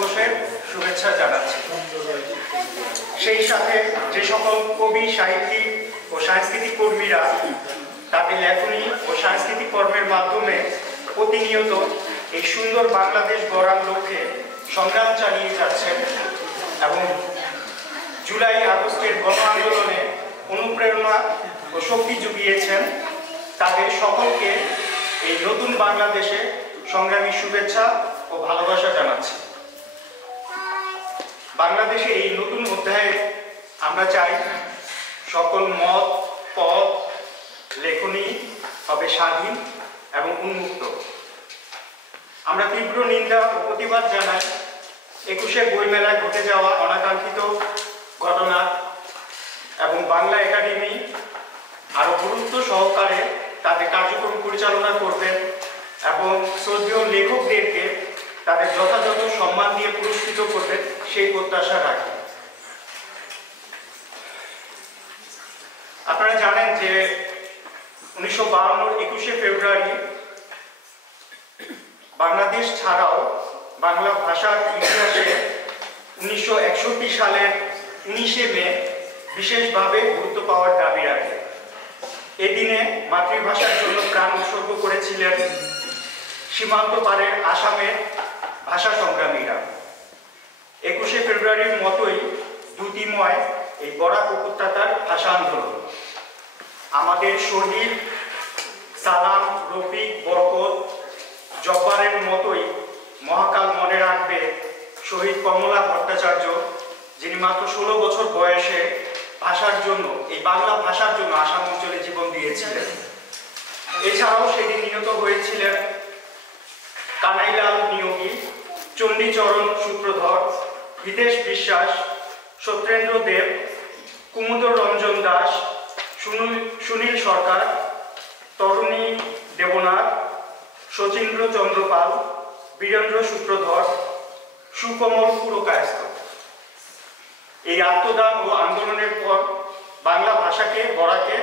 দিবসের শুভেচ্ছা জানাচ্ছি। সেই সাথে যে সকল কবি, সাহিত্যিক ও সাংস্কৃতিক কর্মীরা তাদের লেখনী ও সাংস্কৃতিক কর্মের মাধ্যমে প্রতিনিয়ত এই সুন্দর বাংলাদেশ গড়ার লক্ষ্যে সংগ্রাম চালিয়ে যাচ্ছেন এবং জুলাই আগস্টের গণ আন্দোলনে অনুপ্রেরণা ও শক্তি জুগিয়েছেন, তাদের সকলকে এই নতুন বাংলাদেশে সংগ্রামী শুভেচ্ছা ও ভালোবাসা জানাচ্ছি। বাংলাদেশে এই নতুন অধ্যায়ে আমরা চাই সকল মত, পথ, লেখনী হবে স্বাধীন এবং উন্মুক্ত। আমরা তীব্র নিন্দা ও প্রতিবাদ জানাই ২১শে বইমেলায় ঘটে যাওয়া অনাকাঙ্ক্ষিত ঘটনা এবং বাংলা একাডেমি আরো গুরুত্ব সহকারে তাদের কার্যক্রম পরিচালনা করবেন এবং শ্রদ্ধেয় লেখকদেরকে তাদের যথাযথ সম্মান দিয়ে পুরস্কৃত করবেন সেই প্রত্যাশা রাখি। আপনারা জানেন যে ১৯৫২ ২১শে ফেব্রুয়ারি বাংলাদেশ ছাড়াও বাংলা ভাষার ইতিহাসে ১৯৬১ সালের ১৯শে মে বিশেষভাবে গুরুত্ব পাওয়ার দাবি রাখে। এদিনে মাতৃভাষার জন্য প্রাণ উৎসর্গ করেছিলেন সীমান্ত পারের আসামের ভাষা সংগ্রামীরা। ২১শে ফেব্রুয়ারির মতোই দ্যুতিময় এই বরাক উপত্যকার ভাষা আন্দোলন আমাদের শহীদ সালাম, রফিক, বরকত, জব্বারের মতোই মহাকাল মনে রাখবে শহীদ কমলা ভট্টাচার্য, যিনি মাত্র ১৬ বছর বয়সে ভাষার জন্য, এই বাংলা ভাষার জন্য আসাম অঞ্চলে জীবন দিয়েছিলেন। এছাড়াও সেদিন নিহত হয়েছিলেন কানাইলাল নিয়োগী, চণ্ডীচরণ সূত্রধর, হিতেশ বিশ্বাস, সত্যেন্দ্র দেব, কুমুদর রঞ্জন দাস, সুনীল সরকার, তরুণী দেবনাথ, শচীন্দ্র চন্দ্র পাল, বীরেন্দ্র সূত্রধর, সুকমল পুরকায়স্থ। এই আত্মদান ও আন্দোলনের পর বাংলা ভাষাকে বরাকে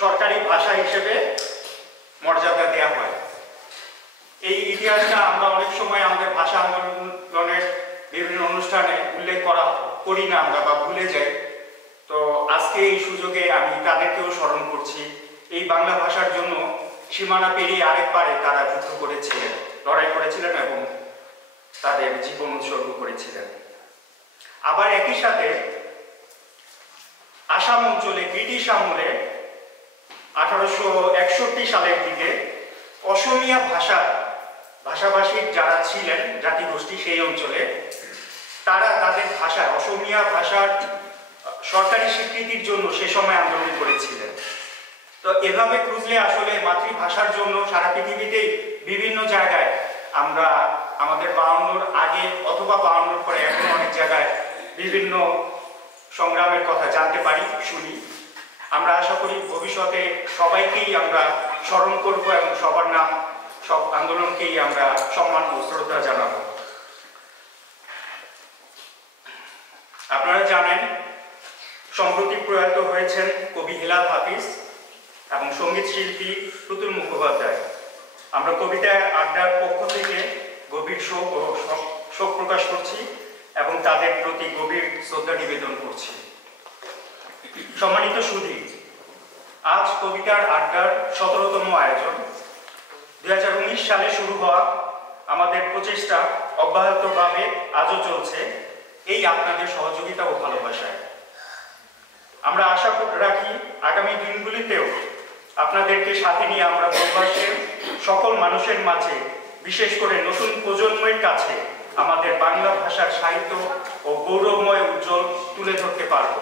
সরকারি ভাষা হিসেবে মর্যাদা দেওয়া হয়। এই ইতিহাসটা আমরা অনেক সময় আমাদের ভাষা আন্দোলনের বিভিন্ন অনুষ্ঠানে উল্লেখ করি না আমরা, বা ভুলে যাই। তো আজকে এই সুযোগে আমি তাদেরকেও স্মরণ করছি। এই বাংলা ভাষার জন্য সীমানা পেরিয়ে আরেক পারে তারা যুদ্ধ করেছিলেন, লড়াই করেছিলেন এবং তাদের জীবন উৎসর্গ করেছিলেন। আবার একই সাথে আসাম অঞ্চলে ব্রিটিশ আমলে ১৮৬১ সালের দিকে অসমীয়া ভাষাভাষীর যারা ছিলেন জাতিগোষ্ঠী সেই অঞ্চলে, তারা তাদের ভাষা, অসমীয়া ভাষার সরকারি স্বীকৃতির জন্য সে সময় আন্দোলন করেছিলেন। তো এভাবে খুঁজলে আসলে মাতৃভাষার জন্য সারা পৃথিবীতেই বিভিন্ন জায়গায় আমরা আমাদের ৫২ আগে অথবা ৫২ পরে এখন অনেক জায়গায় বিভিন্ন সংগ্রামের কথা জানতে পারি, শুনি। আমরা আশা করি ভবিষ্যতে সবাইকেই আমরা স্মরণ করব এবং সবার নাম, সব আন্দোলনকেই আমরা সম্মান ও শ্রদ্ধা জানাবো। আপনারা জানেন সম্প্রতি প্রয়াত হয়েছেন কবি হেলাল হাফিজ এবং সঙ্গীত শিল্পী পুতুল মুখোপাধ্যায়। আমরা কবিতা আড্ডার পক্ষ থেকে গভীর শোক প্রকাশ করছি এবং তাদের প্রতি গভীর শ্রদ্ধা নিবেদন করছি। সম্মানিত সুধী, আজ কবিতার আড্ডার ১৭তম আয়োজন। ২০১৯ সালে শুরু হওয়া আমাদের প্রচেষ্টা অব্যাহতভাবে আজও চলছে এই আপনাদের সহযোগিতা ও ভালোবাসায়। আমরা আশা রাখি আগামী দিনগুলিতেও আপনাদেরকে সাথে নিয়ে আমরা প্রবাসের সকল মানুষের মাঝে, বিশেষ করে নতুন প্রজন্মের কাছে আমাদের বাংলা ভাষার সাহিত্য ও গৌরবময় উজ্জ্বল তুলে ধরতে পারব।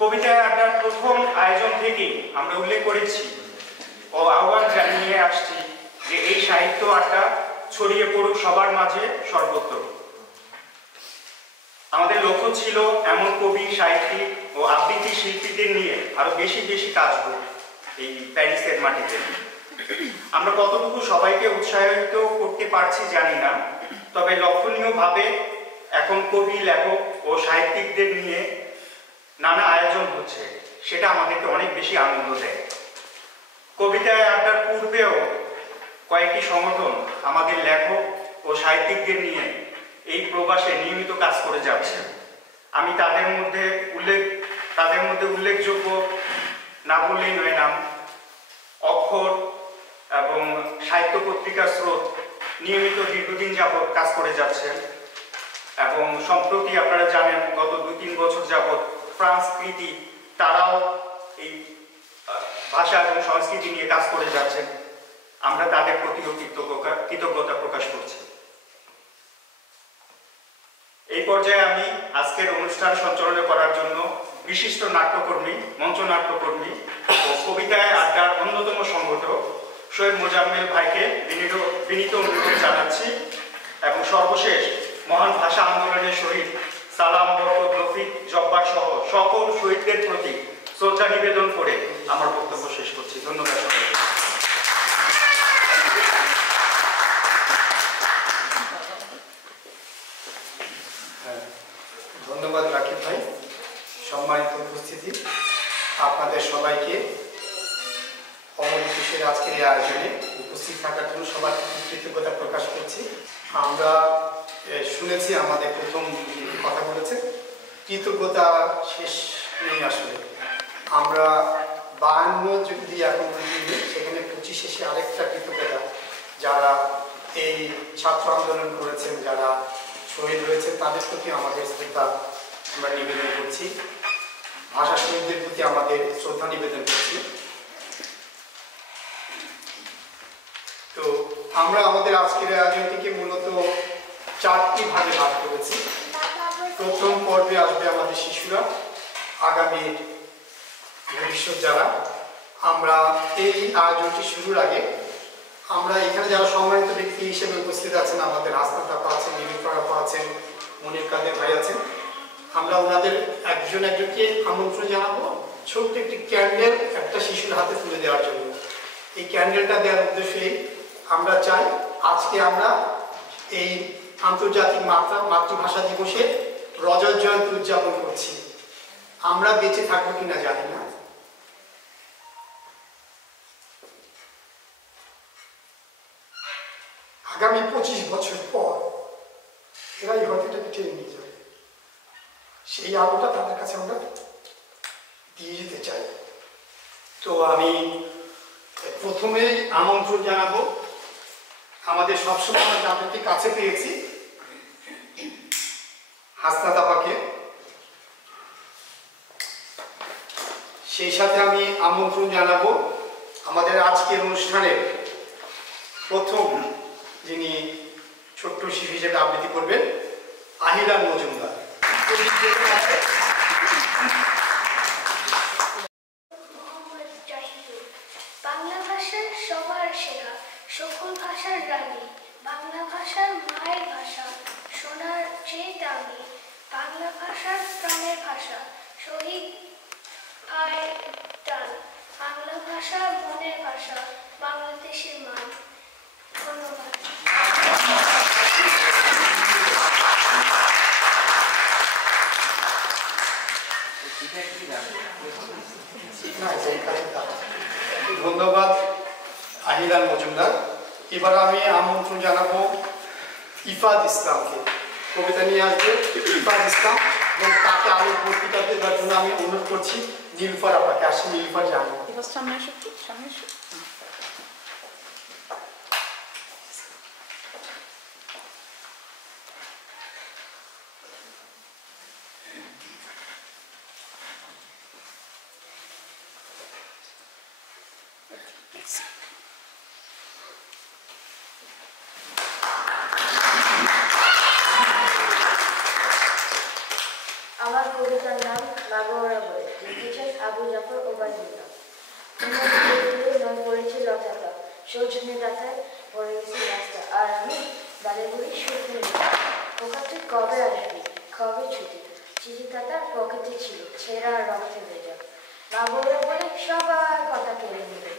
কবিতা আড্ডার প্রথম আয়োজন থেকেই আমরা উল্লেখ করেছি ও আহ্বান জানিয়ে আসছি যে এই সাহিত্য আড্ডা ছড়িয়ে পড়ুক সবার মাঝে সর্বত্র। আমাদের লক্ষ্য ছিল এমন কবি, সাহিত্যিক ও আবৃত্তি শিল্পীদের নিয়ে আরো বেশি বেশি কাজ হোক এই প্যারিসের মাটিতে। আমরা কতটুকু সবাইকে উৎসাহিত করতে পারছি জানি না, তবে লক্ষণীয়ভাবে এখন কবি, লেখক ও সাহিত্যিকদের নিয়ে নানা আয়োজন হচ্ছে, সেটা আমাদেরকে অনেক বেশি আনন্দ দেয়। কবিতা আড্ডার পূর্বেও কয়েকটি সংগঠন আমাদের লেখক ও সাহিত্যিক সাহিত্যিকদের নিয়ে এই প্রবাসে নিয়মিত কাজ করে যাচ্ছে। আমি তাদের মধ্যে উল্লেখযোগ্য না বললেই নয় নাম অক্ষর এবং সাহিত্য পত্রিকার স্রোত নিয়মিত দীর্ঘদিন যাবৎ কাজ করে যাচ্ছে এবং সম্প্রতি আপনারা জানেন গত 2-3 বছর যাবৎ ফ্রান্স কৃতি তারাও এই ভাষা এবং সংস্কৃতি নিয়ে কাজ করে যাচ্ছেন। আমরা তাদের প্রতিও কৃতজ্ঞতা প্রকাশ করছি। এই পর্যায়ে আমি আজকের অনুষ্ঠান সঞ্চালনা করার জন্য বিশিষ্ট নাট্যকর্মী, মঞ্চনাট্যকর্মী ও কবিতায় আড্ডার অন্যতম সংগঠক শহীদ মোজাম্মেল ভাইকে বিনীত অনুরোধ জানাচ্ছি এবং সর্বশেষ মহান ভাষা আন্দোলনের শহীদ সালাম, বরকত, রফিক, জব্বার সহ সকল শহীদদের প্রতি শ্রদ্ধা নিবেদন করে আমার বক্তব্য শেষ করছি। ধন্যবাদ সকলকে। ধন্যবাদ রাকিব ভাই। সম্মানিত উপস্থিতি, আপনাদের সবাইকে অমর একুশের আজকের এই আয়োজনে উপস্থিত থাকার জন্য সবার কৃতজ্ঞতা প্রকাশ করছি। আমরা শুনেছি আমাদের প্রথম কথা বলেছে, কৃতজ্ঞতা শেষ নেই। আসলে আমরা 52 যদি এখন সেখানে 25 শেষে আরেকটা কৃতজ্ঞতা, যারা এই ছাত্র আন্দোলন করেছেন, যারা শহীদ হয়েছে, তাদের প্রতি আমাদের শ্রদ্ধা আমরা নিবেদন করছি। ভাষা শহীদদের প্রতি আমাদের শ্রদ্ধা নিবেদন করছি। তো আমরা আমাদের আজকের আয়োজনটিকে মূলত 4টি ভাগে ভাগ করেছি। প্রথম পর্বে আসবে আমাদের শিশুরা, আগামীর ভবিষ্যৎ যারা। আমরা এই আয়োজনটি শুরুর আগে আমরা এখানে যারা সম্মানিত ব্যক্তি হিসেবে উপস্থিত আছেন, আমাদের হাসনাত আপা আছেন, নীলুফার আপা আছেন, মনির কাদের ভাই আছেন, আমরা ওনাদের একজনকে আমন্ত্রণ জানাবো ছোট্ট একটি ক্যান্ডেল একটা শিশুর হাতে তুলে দেওয়ার জন্য। এই ক্যান্ডেলটা দেওয়ার উদ্দেশ্যে আমরা চাই আজকে আমরা এই আন্তর্জাতিক মাতৃভাষা দিবসে রজত জয়ন্তী উদযাপন করছি। আমরা বেঁচে থাকবো কিনা জানি না, আগামী 25 বছর পর এরাই হয়তো এটাকে টেনে নিয়ে যাবে। সেই আলোটা তাদের কাছে আমরা দিয়ে যেতে চাই। তো আমি প্রথমেই আমন্ত্রণ জানাবো, আমাদের সবসময় আমরা যাদেরকে কাছে পেয়েছি, হাসনাত আপাকে। সেই সাথে আমি আমন্ত্রণ জানাবো আমাদের আজকের অনুষ্ঠানের প্রথম যিনি ছোট্ট শিশু হিসেবে আবৃত্তি করবেন, আহিলান মজুমদার। বাংলা ভাষা সবার সেরা, সকল ভাষার রানী, বাংলা ভাষার মায়ের ভাষা, শোনার চেয়ে দামি, বাংলা ভাষার প্রাণের ভাষা, শহীদ ভাইয়ের টান, বাংলা ভাষা মনের ভাষা, বাংলাদেশের মান। ধন্যবাদ। ধন্যবাদ আহিলান মজুমদার। এবার আমি আমন্ত্রণ জানাবো ইফাদ ইসলামকে, কবিতা নিয়ে আসবে ইফাদ ইসলাম, এবং তাকে আরো বক্তৃতা দেওয়ার জন্য আমি অনুরোধ করছি নীলুফার আপাকে। আসি নীলুফার, জানো সামনে সামনে আমার কবিতার নাম মাগোরা বলে, লিখেছেন আবু জাফর ওবায়দুল্লাহ। নয় পড়েছি লতাটা, সৌজন্যের ডাটায় পড়ে গেছি রাস্তা, আর আমি দাঁড়িয়ে বলি শুকনো। ওকা তুই কবে আসবি, কবে ছুটি? চিঠি তার পকেটে ছিল, ছেঁড়া আর রক্তে ভেজা। মাগোরা বলে সবার কথা কেড়ে নেবে,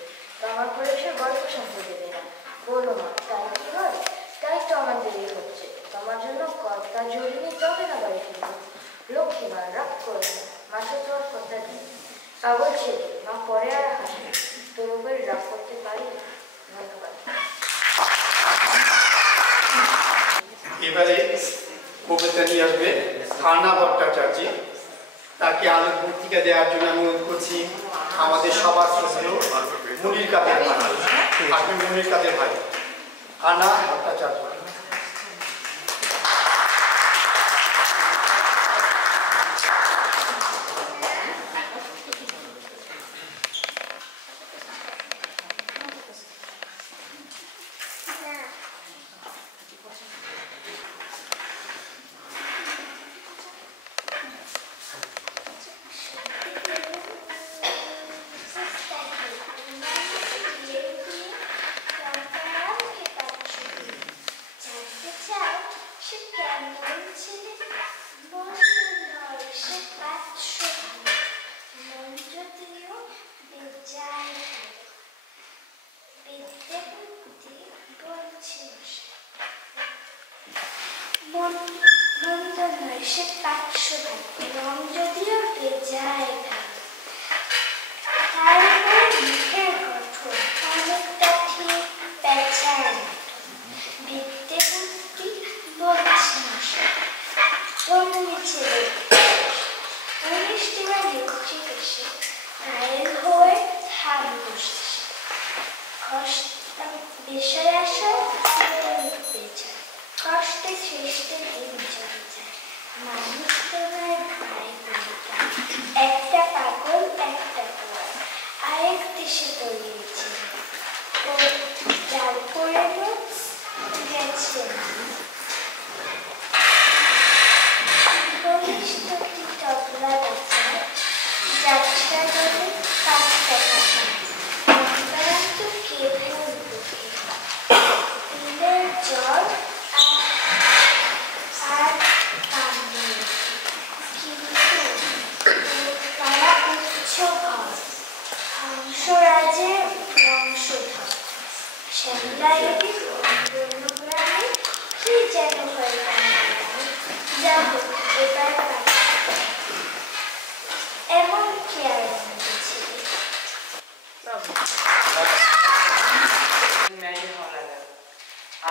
আমার করে সে গল্প শুনতে দেবে না। বলো মা, তাই কি হয়? তাই তো আমার দেরি হচ্ছে, তোমার জন্য কর্তা জড়িয়ে তবে না বাড়ি ফিরবো। লক্ষ্মীবার রাগ করে না, মাথা তো আর কথা নেই। পাগল ছেলে, মা পরে আর হাসবে, তোর উপর রাগ করতে পারি। ধন্যবাদ। এবারে কবিতা নিয়ে আসবে আনা ভট্টাচার্য। তাকে আলোকবর্তিকা দেওয়ার জন্য আমি অনুরোধ করছি আমাদের সবার শ্রদ্ধেয় মুনির কাদের ভাই। আপনি মুনির কাদের ভাই আনা ভট্টাচার্য।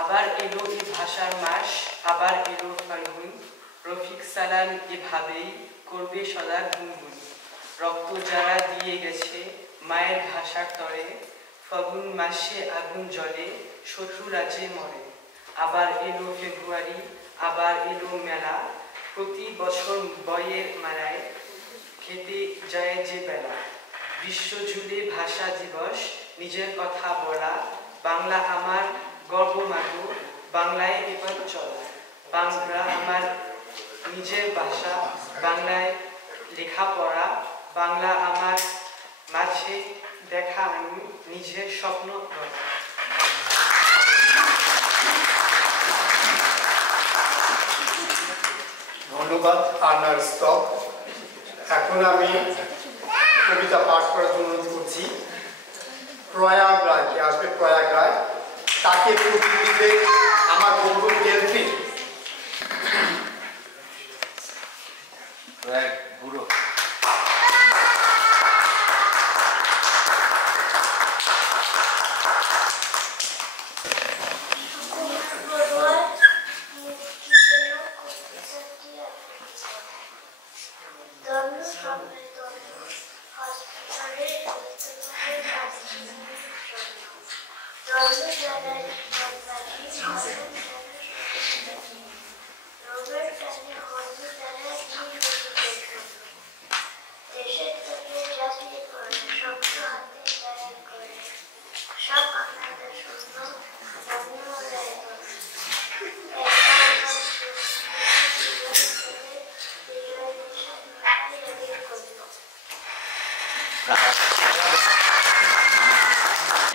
আবার এলো এই ভাষার মাস, আবার এলো ফাল্গুন, রফিক সালাম এভাবেই করবে সদা গুনগুন। রক্ত যারা দিয়ে গেছে মায়ের ভাষার তরে, ফাল্গুন মাসে আগুন জ্বলে শত্রু রাজে মরে। আবার এলো ফেব্রুয়ারি, আবার এলো মেলা, প্রতি বছর বইয়ের মেলায় খেতে যায় যে বেলা। বিশ্বজুড়ে ভাষা দিবস, নিজের কথা বলা, বাংলা আমার গর্ব মাগো, বাংলায় এবার চলা। বাংলা আমার নিজের ভাষা, বাংলায় লেখাপড়া, বাংলা আমার মাঝে দেখা আমি নিজের স্বপ্ন গড়া। ধন্যবাদ আন্নার স্তব। এখন আমি কবিতা পাঠ করার জন্য অনুরোধ করছি প্রয়াগ রায়কে। আসবে প্রয়াগ রায়, তাকে প্রতিদিতে আমার বন্ধু গেলফি বুড়ো।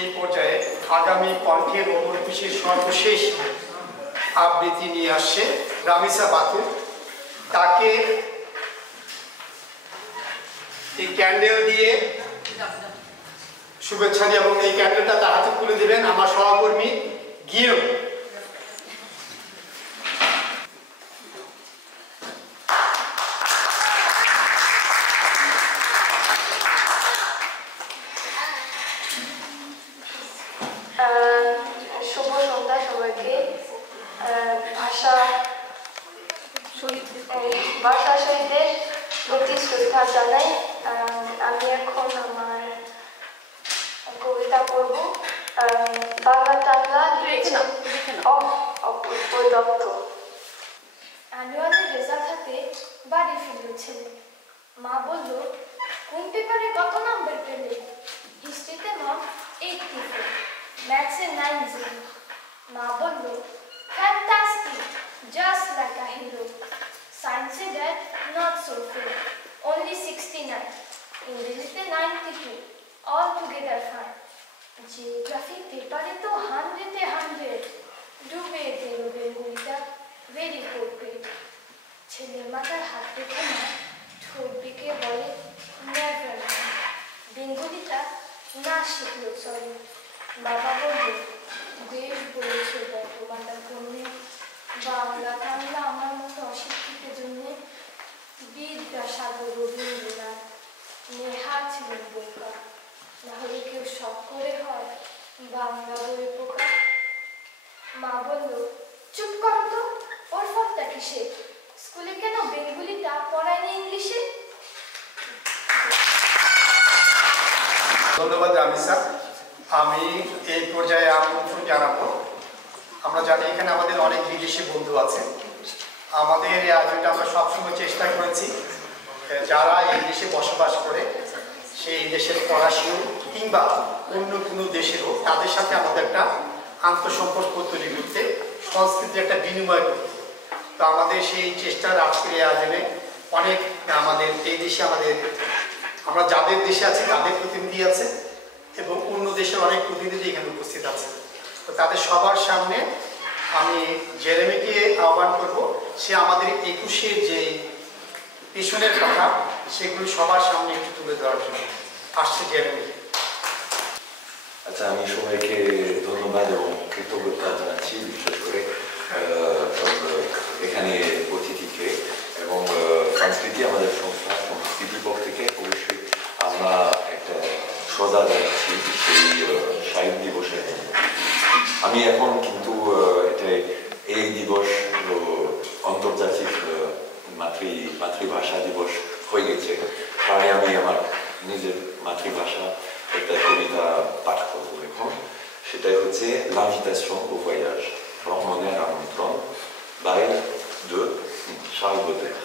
এই পর্যায়ে আগামী কণ্ঠের অমরপিসের সর্বশেষ আবৃত্তি নিয়ে আসছে রামিসা বাতুর। তাকে এই ক্যান্ডেল দিয়ে শুভেচ্ছা দিয়ে এবং এই ক্যান্ডেলটা তার হাতে তুলে দেবেন আমার সহকর্মী গিয়েও। শুভ সন্ধ্যা সবাইকে। ভাষা ভাষা শহীদদের প্রতি শ্রদ্ধা জানাই। আমি এখন আমার কবিতা পড়ব। বাংলা টাংলা অপূর্ব দত্ত। অ্যানুয়ালের রেজাল্ট হাতে বাড়ি ফিরল ছেলে। মা বলল, কোন পেপারে কত নাম্বার পেলে? হিস্ট্রিতে মা 84, ম্যাথসে 90। মা বলল, fantastic, just like a hero. সায়েন্সে that not so fail, only 69, ইংরেজিতে 92, অল টুগেদার ফাইন। জিওগ্রাফি পেপারে তো 100-এ 100, ডুবে দিল বেঙ্গলিটা, ভেরি গুড গ্রেড। ছেলের মাথায় হাত রেখে মা ঠোঁট বেঁকে বলে, নেভার মাইন্ড। বেঙ্গলিটা না শিখল সরি। বাবা বলল, বেশ বলেছে বর্তমানটা কমে, বাংলা টাংলা আমার মতো অশিক্ষিতের জন্য। বিদ্যাসাগর, রবীন্দ্রনাথ, নেহাত ছিলেন বোকা, নাহলে কেউ শখ করে হয় বাংলা বইয়ের পোকা। মা বলল, চুপ করো তো, ওর ফলটা কিসে? স্কুলে কেন বেঙ্গলিটা পড়ায়নি ইংলিশে? ধন্যবাদ রামিসা। আমি এই পর্যায়ে আমন্ত্রণ জানাবো। আমরা জানি এখানে আমাদের অনেক বিদেশি বন্ধু আছে। আমাদের এই আয়োজনটা আমরা সবসময় চেষ্টা করেছি যারা এই দেশে বসবাস করে, সেই দেশের ফরাসিও কিংবা অন্য কোনো দেশেরও, তাদের সাথে আমাদের একটা আন্তঃসম্পর্ক তৈরি করতে, সংস্কৃতির একটা বিনিময় করতে। তো আমাদের সেই চেষ্টার আজকের এই আয়োজনে অনেক আমাদের এই দেশে আমরা যাদের দেশে আছি তাদের প্রতিনিধি আছে এবং অন্য দেশের অনেক প্রতিনিধি এখানে উপস্থিত আছে। তো তাদের সবার সামনে আমি জেরেমিকে আহ্বান করব, সে আমাদের 21-এর যে পেছনের কথা সেগুলো সবার সামনে একটু তুলে ধরার জন্য আসছে জেরেমি। আচ্ছা, আমি সবাইকে ধন্যবাদ এবং কৃতজ্ঞতা জানাচ্ছি, বিশেষ করে এখানে অতিথিকে এবং সংস্কৃতি, আমাদের সংস্কৃতির পক্ষ থেকে অবশ্যই আমরা একটা শ্রদ্ধা জানাচ্ছি সেই সাহিত্য দিবসে। আমি এখন কিন্তু এই দিবস আন্তর্জাতিক মাতৃভাষা দিবস হয়ে গেছে, কারণে আমি আমার নিজের মাতৃভাষা একটা কবিতা পাঠ করবো এখন। সেটাই হচ্ছে l'invitation au voyage, ভ্রমণের আমন্ত্রণ, by de Charles Baudelaire.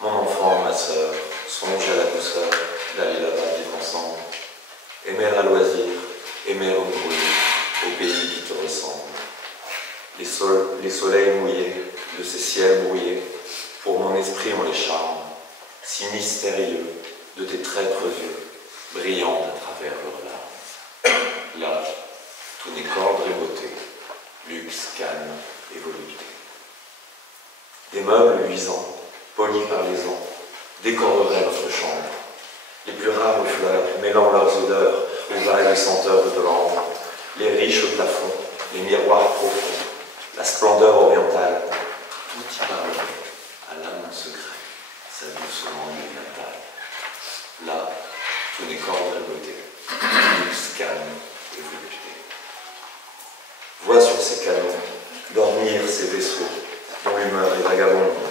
Mon enfant, ma sœur, songe à la douceur d'aller là-bas vivre ensemble, aimer à loisir, aimer au bruit, au pays qui te ressemble. Les soleils mouillés de ces ciels brouillés, pour mon esprit ont les charmes si mystérieux de tes traîtres yeux, brillants à travers leurs larmes. Là, tout n'est qu'ordre et beauté, luxe, calme et volupté. Des meubles luisants, polis par les ans, décoreraient notre chambre. Les plus rares fleurs mêlant leurs odeurs aux vagues senteurs de l'ambre, les riches plafonds, les miroirs profonds, la splendeur orientale, tout y parlerait à l'âme secret, sa douce langue natale. Là, tout n'est qu'ordre et beauté, luxe, calme et volupté. Vois sur ces canaux dormir ces vaisseaux dont l'humeur est vagabonde.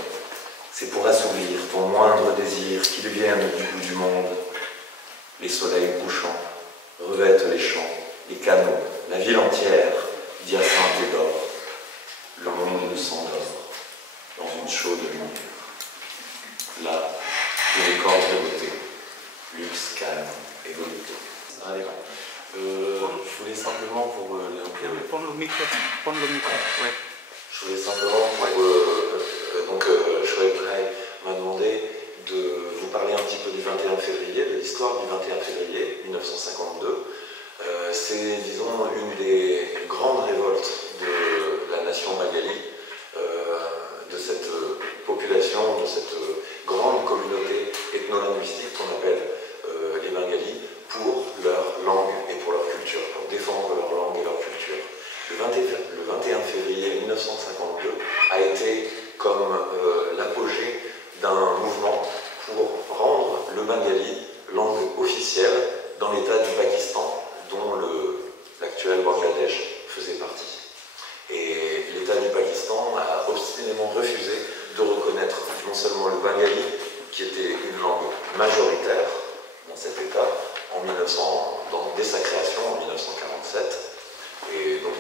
C'est pour assouvir ton moindre désir qu'ils viennent du bout du monde. Les soleils couchants revêtent les champs, les canaux, la ville entière, d'hyacinthe et d'or. Le monde s'endort dans une chaude lumière. Là, tous les corps de beauté, luxe, calme et volupté. Allez, je voulais simplement pour... Prends le micro, ouais. Je voulais simplement pour... Chouette m'a demandé de vous parler un petit peu du 21 février, de l'histoire du 21 février 1952. C'est, disons, une des grandes révoltes de la nation bengali, de cette population, de cette grande communauté ethno-linguistique qu'on appelle les Bengalis, pour leur langue et pour leur culture, pour défendre leur langue et leur culture. Le 21 février 1952 a été comme l'apogée d'un mouvement pour rendre le bengali langue officielle dans l'état du Pakistan, dont l'actuel Bangladesh faisait partie. Pakistan a obstinément refusé de reconnaître non seulement le bengali, qui était une langue majoritaire dans cet État, dès sa création en 1947, et donc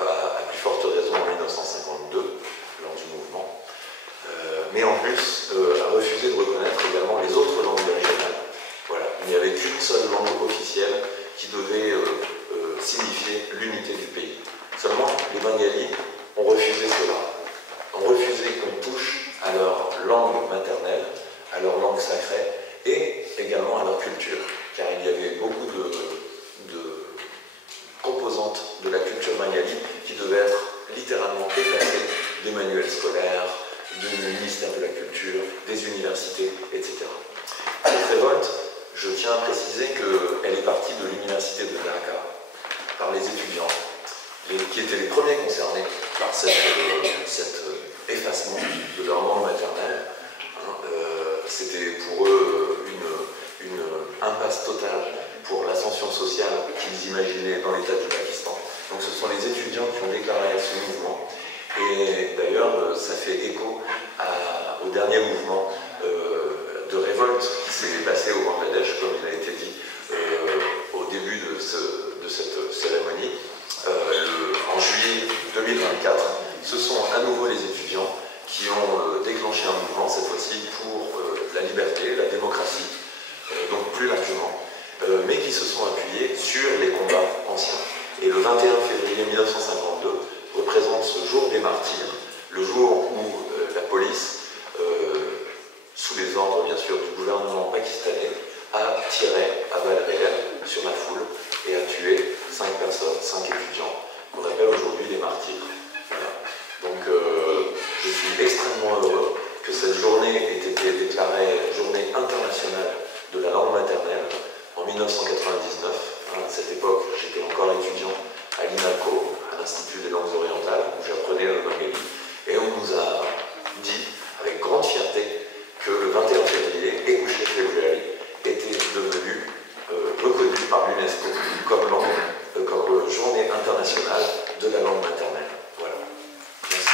à plus forte raison en 1952, lors du mouvement, mais en plus a refusé de reconnaître également les autres langues régionales. Voilà. Il n'y avait qu'une seule langue officielle qui devait signifier l'unité du pays. Seulement, les Bengalis ont refusé cela, ont refusé qu'on touche à leur langue maternelle, à leur langue sacrée et également à leur culture, car il y avait beaucoup de composantes de la culture bengali qui devaient être littéralement effacées des manuels scolaires, du ministère de la Culture, des universités, etc. Cette révolte, je tiens à préciser qu'elle est partie de l'université de Dhaka par les étudiants, qui étaient les premiers concernés par cet effacement de leur langue maternelle. C'était pour eux une impasse totale pour l'ascension sociale qu'ils imaginaient dans l'État du Pakistan. Donc ce sont les étudiants qui ont déclaré ce mouvement. Et d'ailleurs, ça fait écho au dernier mouvement de révolte qui s'est passé au Bangladesh, comme il a été dit au début de cette cérémonie. En juillet 2024, ce sont à nouveau les étudiants qui ont déclenché un mouvement, cette fois-ci pour la liberté, la démocratie, donc plus largement, mais qui se sont appuyés sur les combats anciens. Et le 21 février 1952 représente ce jour des martyrs, le jour où la police, sous les ordres bien sûr du gouvernement pakistanais, a tiré à balles réelles sur la foule et a tué 5 personnes, 5 étudiants, qu'on appelle aujourd'hui les martyrs. Voilà. Donc je suis extrêmement heureux que cette journée ait été déclarée journée internationale de la langue maternelle en 1999. À cette époque, j'étais encore étudiant à l'INALCO, à l'Institut des langues orientales, où j'apprenais le bengali, et on nous a dit, avec grande fierté, que le 21 février, Ekushé February était devenu reconnu par l'UNESCO comme journée internationale de la langue maternelle. Voilà. Merci.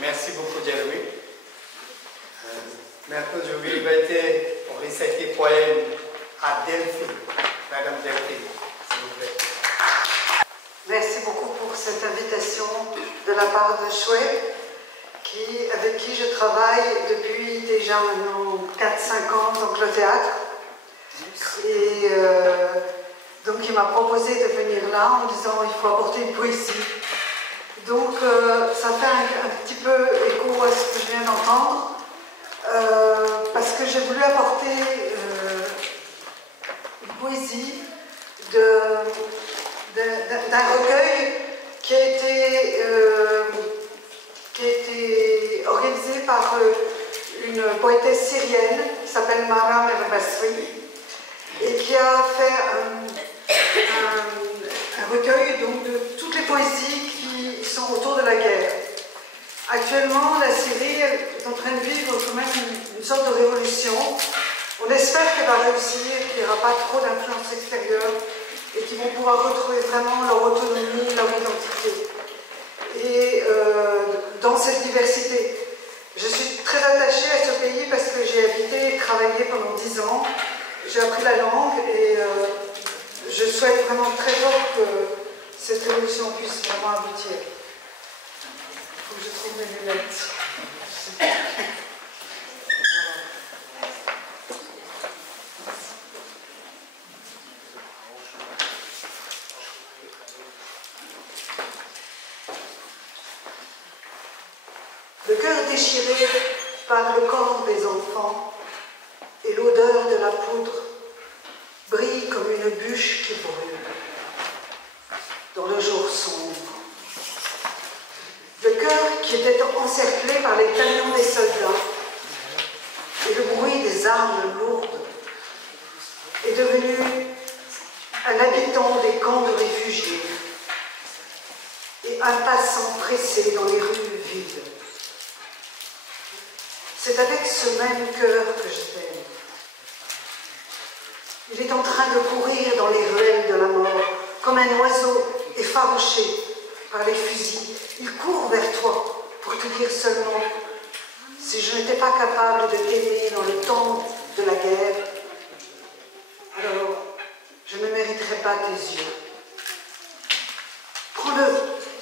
Merci beaucoup, Jeremy. Maintenant, je vais inviter pour réciter poème à Delphine. Madame Delphine, s'il vous plaît. Merci beaucoup pour cette invitation de la part de Chouet, avec qui je travaille depuis déjà maintenant 4-5 ans, donc le théâtre. Et donc il m'a proposé de venir là en disant il faut apporter une poésie. Donc ça fait un petit peu écho à ce que je viens d'entendre, parce que j'ai voulu apporter une poésie d'un recueil qui a été organisé par une poétesse syrienne qui s'appelle Maram El-Basri et qui a fait un recueil donc, de toutes les poésies qui sont autour de la guerre. Actuellement, la Syrie est en train de vivre quand même une sorte de révolution. On espère qu'elle va réussir, qu'il n'y aura pas trop d'influence extérieure et qu'ils vont pouvoir retrouver vraiment leur autonomie, leur identité. Et dans cette diversité, je suis très attachée à ce pays parce que j'ai habité et travaillé pendant 10 ans. J'ai appris la langue et je souhaite vraiment très fort que cette révolution puisse vraiment aboutir. Il faut que je trouve mes lunettes. Le cœur déchiré par le corps des enfants et l'odeur de la poudre brille comme une bûche qui brûle dans le jour sombre. Le cœur qui était encerclé par les camions des soldats et le bruit des armes lourdes est devenu un habitant des camps de réfugiés et un passant pressé dans les rues vides. C'est avec ce même cœur que je t'aime. Il est en train de courir dans les ruelles de la mort, comme comme un oiseau effarouché par les fusils, il court vers toi pour te dire seulement: si je n'étais pas capable de t'aimer dans le temps de la guerre, alors je ne mériterais pas tes yeux. Prends-le,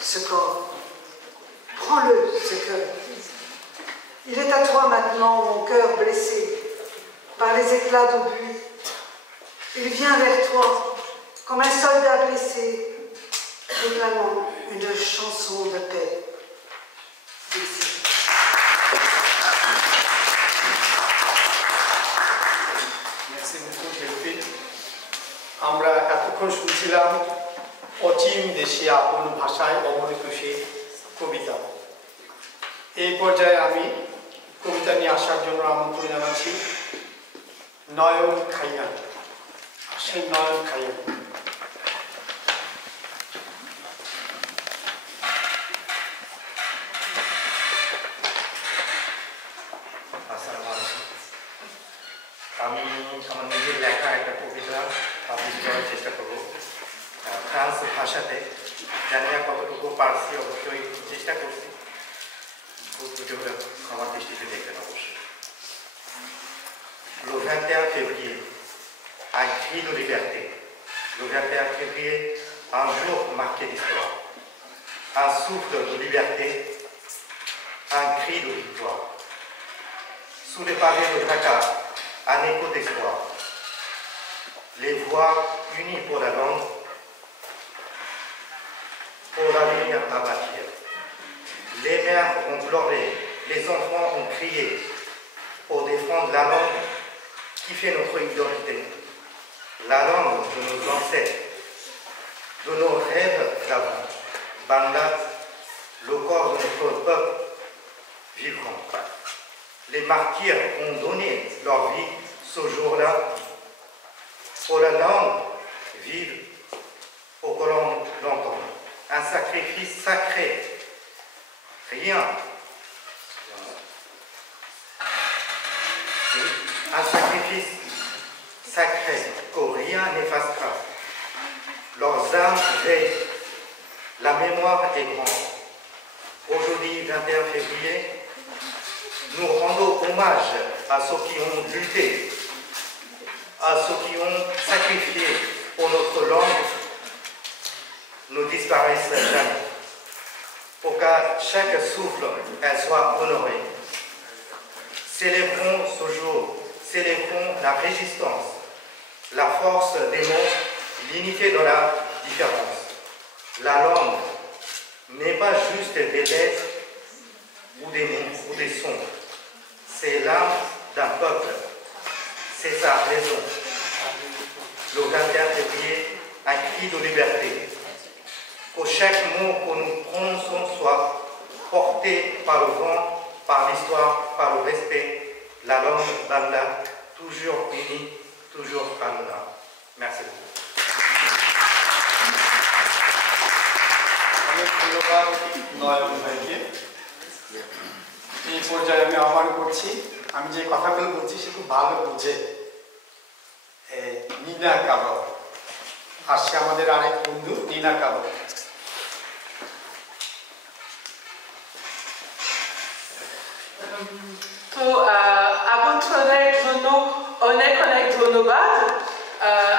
ce corps. Prends-le, ce cœur. Il est à toi maintenant, mon cœur blessé par les éclats d'obus. Il vient vers toi comme un soldat blessé, réclamant une chanson de paix. Merci. Merci beaucoup, Delphine. আমরা এতক্ষণ শুনছিলাম অচিন দেশে আপন ভাষায় অমৃত সে কবিতা। এই পর্যায়ে আমি কবিতা নিয়ে আসার জন্য আমন্ত্রণ জানাচ্ছি নয়ন খাইয়ান। আসেন নয়ন খাইয়ান। আমি আমার নিজের লেখা একটা কবিতা পাবলিশ করার চেষ্টা করব ফ্রান্স ভাষাতে। জানি না কতটুকু পারছি, অবশ্যই চেষ্টা করছি। খুব ভিডিওটা আমার দৃষ্টিতে দেখবেন অবশ্যই। Le 21 février, un cri de liberté. Le 21 février, un jour marqué d'histoire. Un souffle de liberté, un cri de victoire. Sous les pavés de Dakar, un écho d'espoir. Les voix unies pour la langue, pour l'avenir à bâtir. Les mères ont pleuré, les enfants ont crié pour défendre la langue qui fait notre identité. La langue de nos ancêtres, de nos rêves d'avant. Bangla, le corps de notre peuple, vivrant. Les martyrs ont donné leur vie ce jour-là pour la langue vive, pour que l'on l'entende. Un sacrifice sacré. Rien. Un sacrifice sacré que rien n'effacera. Leurs âmes veillent. La mémoire est grande. Aujourd'hui, 21 février, nous rendons hommage à ceux qui ont lutté, à ceux qui ont sacrifié pour notre langue, ne disparaisse jamais. Pour qu'à chaque souffle, elle soit honorée. Célébrons ce jour, célébrons la résistance, la force des mots, l'unité dans la différence. La langue n'est pas juste des lettres ou des mots ou des sons. C'est l'âme d'un peuple. C'est sa raison. Le 21 février, un cri de liberté. Que chaque mot que nous prononçons soit porté par le vent, par l'histoire, par le respect. La langue Bangla, toujours unie, toujours Bangla. Merci beaucoup. অনেক ধন্যবাদ নয়ন ভাইকে। এই পর্যায়ে আমি আহ্বান করছি, আমি যে কথাগুলো বলছি সে খুব ভালো বুঝে, নীনা কাবাব আসছে, আমাদের আরেক বন্ধু নীনা কাবাব। তো আবুন্থনের জন্য অনেক অনেক ধন্যবাদ।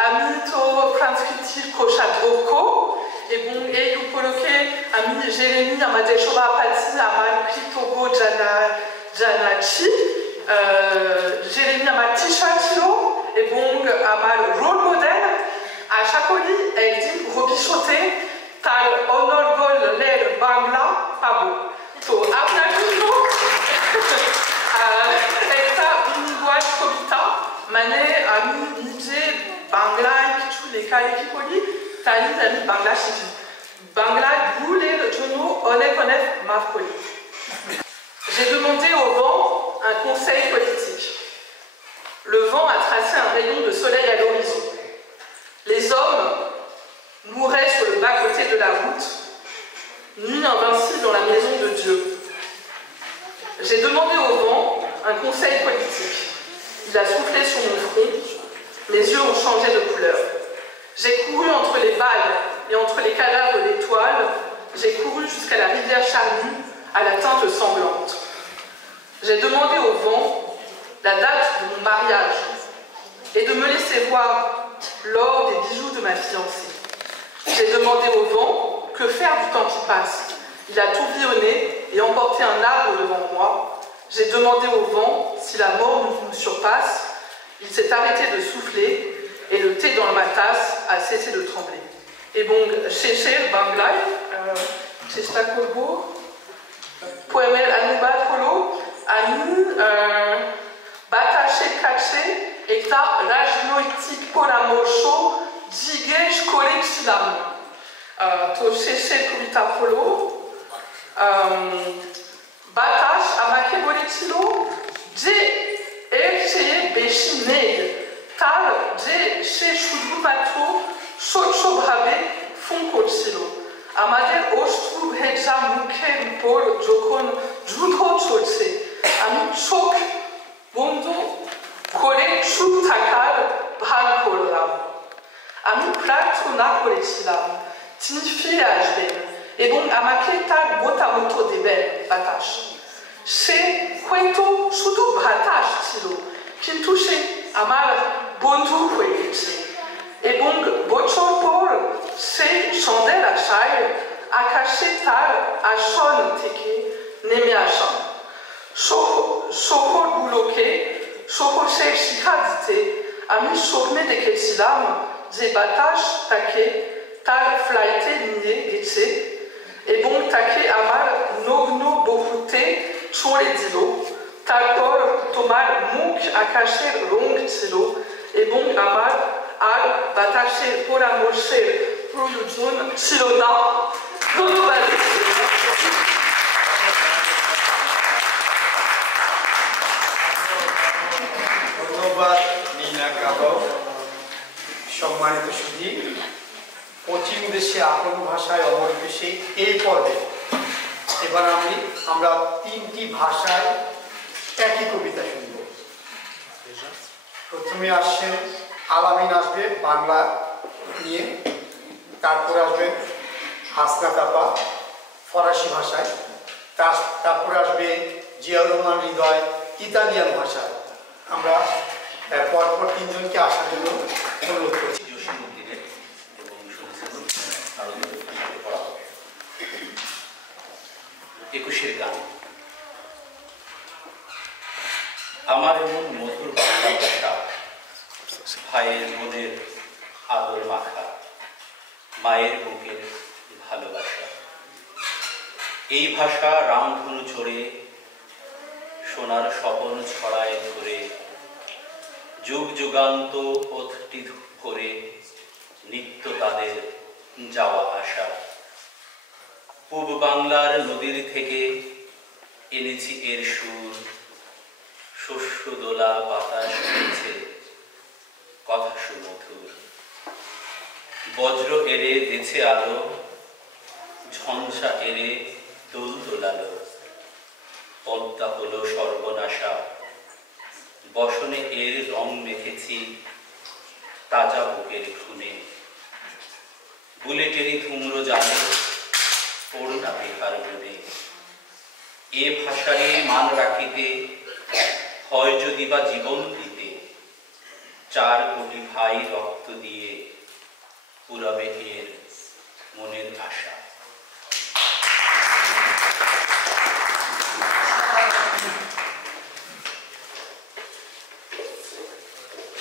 আমি তো ট্রান্সক্রিপটিভ কোষাধ্যক্ষ এবং এই উপলক্ষে আমি জেরেমি আমাদের সভাপতি আমার কৃতজ্ঞ জানাচ্ছি। জেরেমি আমার টি-শার্ট ছিল এবং আমার রোল মডেল। আশা করি একদিন ভবিষ্যতে তার অনর্গলের বাংলা পাবো। তো আপনার জন্য একটা বিনির্বাণ কবিতা, মানে আমি নিজে বাংলায় কিছু লেখালেখি করি, তাই আমি বাংলা শিখি। বাংলা ভুলের জন্য অনেক অনেক মাফ করি। J'ai demandé au vent un conseil politique. Le vent a tracé un rayon de soleil à l'horizon. Les hommes mouraient sur le bas-côté de la route, nuit invincible dans la maison de Dieu. J'ai demandé au vent un conseil politique. Il a soufflé sur mon front, mes yeux ont changé de couleur. J'ai couru entre les balles et entre les cadavres d'étoiles, j'ai couru jusqu'à la rivière charnue, à la teinte sanglante. J'ai demandé au vent la date de mon mariage et de me laisser voir l'or des bijoux de ma fiancée. J'ai demandé au vent que faire du temps qui passe. Il a tourbillonné et emporté un arbre devant moi. J'ai demandé au vent si la mort nous surpasse. Il s'est arrêté de souffler et le thé dans ma tasse a cessé de trembler. Et bon, Cheche Banglai, Chesta Kolbo, Poemel Anuba Kolo, Anu, Batache Kache, Eta Rajnoitik Polamosho, Jigesh Kolek Silam. To Cheche Kubita Polo, Batache Amake Boletilo, J. Elcheye Beshineg, Tal, J. Che Shudubato, Chocho Brabe, Funkochilo. Amader Ostru Hedja Muken Pol Jokon Judho Choche, Ami Chok Bondo Kole Chuk Takal Bran Kolram. Ami Platuna Kolesilam, Tinfi Ajben, et bon Amake Tal Botamoto Deben, Batache. Che Quento Chudu Bratache Tilo, Kintuche Amal Bondu Kwelichi. Et bon Bochon Paul, Che Chandel Achai, Akache Tal, Achon Teke, Neme Achan. Choko Bouloke, Choko Che Chikadite, Ami Chokme de Ketilam, Dje Batache Take, Tal Flaite Niye Getse, et bon Take Amal Nogno Bokute, Chole Dilo, Talpol Tomal Mouk Akache Long Tilo, et bon Amal Al Batache Pola Moshe Proyujun Chilona Global. ধন্যবাদ নীনা কাবাব। সম্মানিত সুধী, পশ্চিম দেশে আপন ভাষায় অমরকোষে এই পর্বে এবার আমরা 3টি ভাষায় একই কবিতা শুনব। প্রথমে আসছেন আলামিন, আসবে বাংলা নিয়ে, তারপরে আসবেন হাসনাত আপা ফরাসি ভাষায়, তারপরে আসবে জিয়াউর রহমান হৃদয় ইতালিয়ান ভাষায়। আমরা পরপর 3 জনকে আসার জন্য অনুরোধ করছি। একুশের গান। আমার এমন মধুর বাংলা ভাষা, ভাইয়ের মনের আদর মাখা, মায়ের বুকের ভালোবাসা। এই ভাষা রামধনু চড়ে সোনার স্বপন ছড়ায় ধরে, যুগ যুগান্ত পথটি করে নিত্য তাদের যাওয়া আসা। পূব বাংলার নদীর থেকে এনেছি এর সুর, শস্য দোলা বাতাস হয়েছে কথা সুমধুর। বজ্র এরে দেছে আলো, ঝঞ্ঝা এরে দোল দোলালো। পদ্মা হলো সর্বনাশা, বসনে এর রং মেখেছি তাজা বুকের খুনে। বুলেটেরই ধূম্র জানে করুণা বেকার বনে। এ ভাষারে মান রাখিতে হয় যদি বা জীবন দিতে, 4 কোটি ভাই রক্ত দিয়ে পুরাবে এর মনের আশা।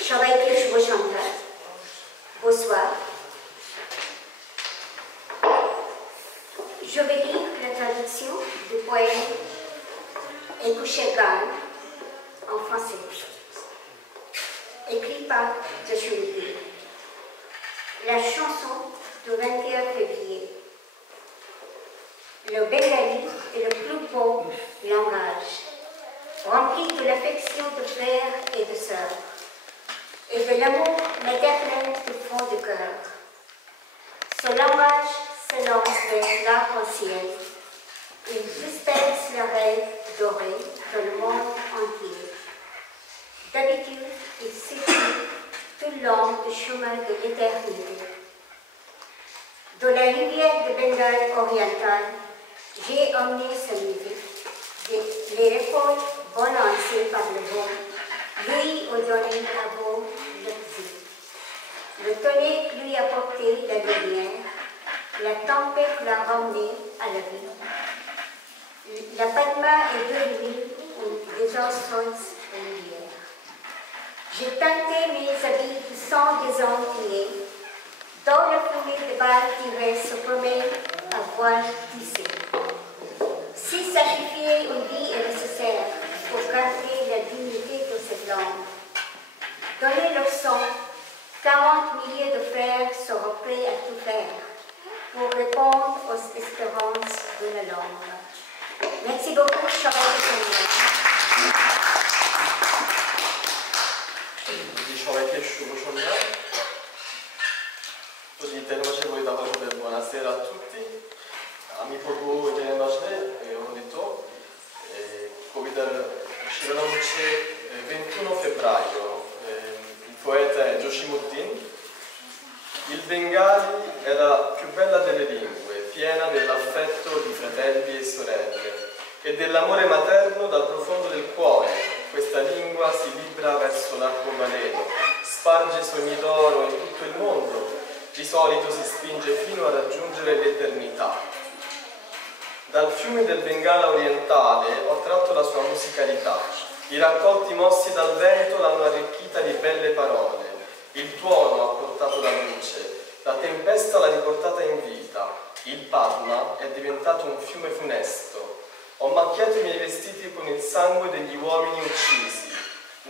সবাইকে শুভ সন্ধ্যা। Bonsoir. Je vais lire la traduction du poème Écoucher Gagne en français, écrit par Joshua. La chanson du 21 février. Le bengali est le plus beau langage, rempli de l'affection de frères et de sœurs, et de l'amour maternel du fond du cœur. Ce langage s'élance vers l'arc-en-ciel. Il disperse le rêve doré dans le monde entier. D'habitude, il situe tout le long du chemin de l'éternité. Dans la rivière de Bengale orientale, j'ai emmené ce musique. Les récoltes balancées par le vent lui ont donné un beau repos. Le tonnerre lui a porté la lumière, la tempête l'a ramené à la vie. La Padma est devenue une désastreuse rivière. J'ai teinté mes habits de sang des Antillais. Dans le fumée de balles tirées se promène à voile tissé. Si sacrifier une vie est nécessaire pour garder la dignité de cette langue, donner leur sang, 40 milliers de frères seront prêts à tout faire pour répondre aux espérances de la langue. Merci beaucoup, Charlotte সবাইকে শুভ সন্ধ্যা। Italian ভাষায় বলি তারপরে buonasera a tutti. আমি পড়বো Italian ভাষায় অনিতো কবিতার শিরোনাম হচ্ছে 21 febbraio. Il poeta è Joshimuddin. Il Bengali è la più bella delle lingue, piena dell'affetto di fratelli e sorelle e dell'amore materno dal profondo del cuore. Questa lingua si libra verso l'arcobaleno, sparge sogni d'oro in tutto il mondo, di solito si spinge fino a raggiungere l'eternità. Dal fiume del Bengala orientale ho tratto la sua musicalità, i raccolti mossi dal vento l'hanno arricchita di belle parole, il tuono ha portato la luce, la tempesta l'ha riportata in vita, il Padma è diventato un fiume funesto. Ho macchiato i miei vestiti con il sangue degli uomini uccisi,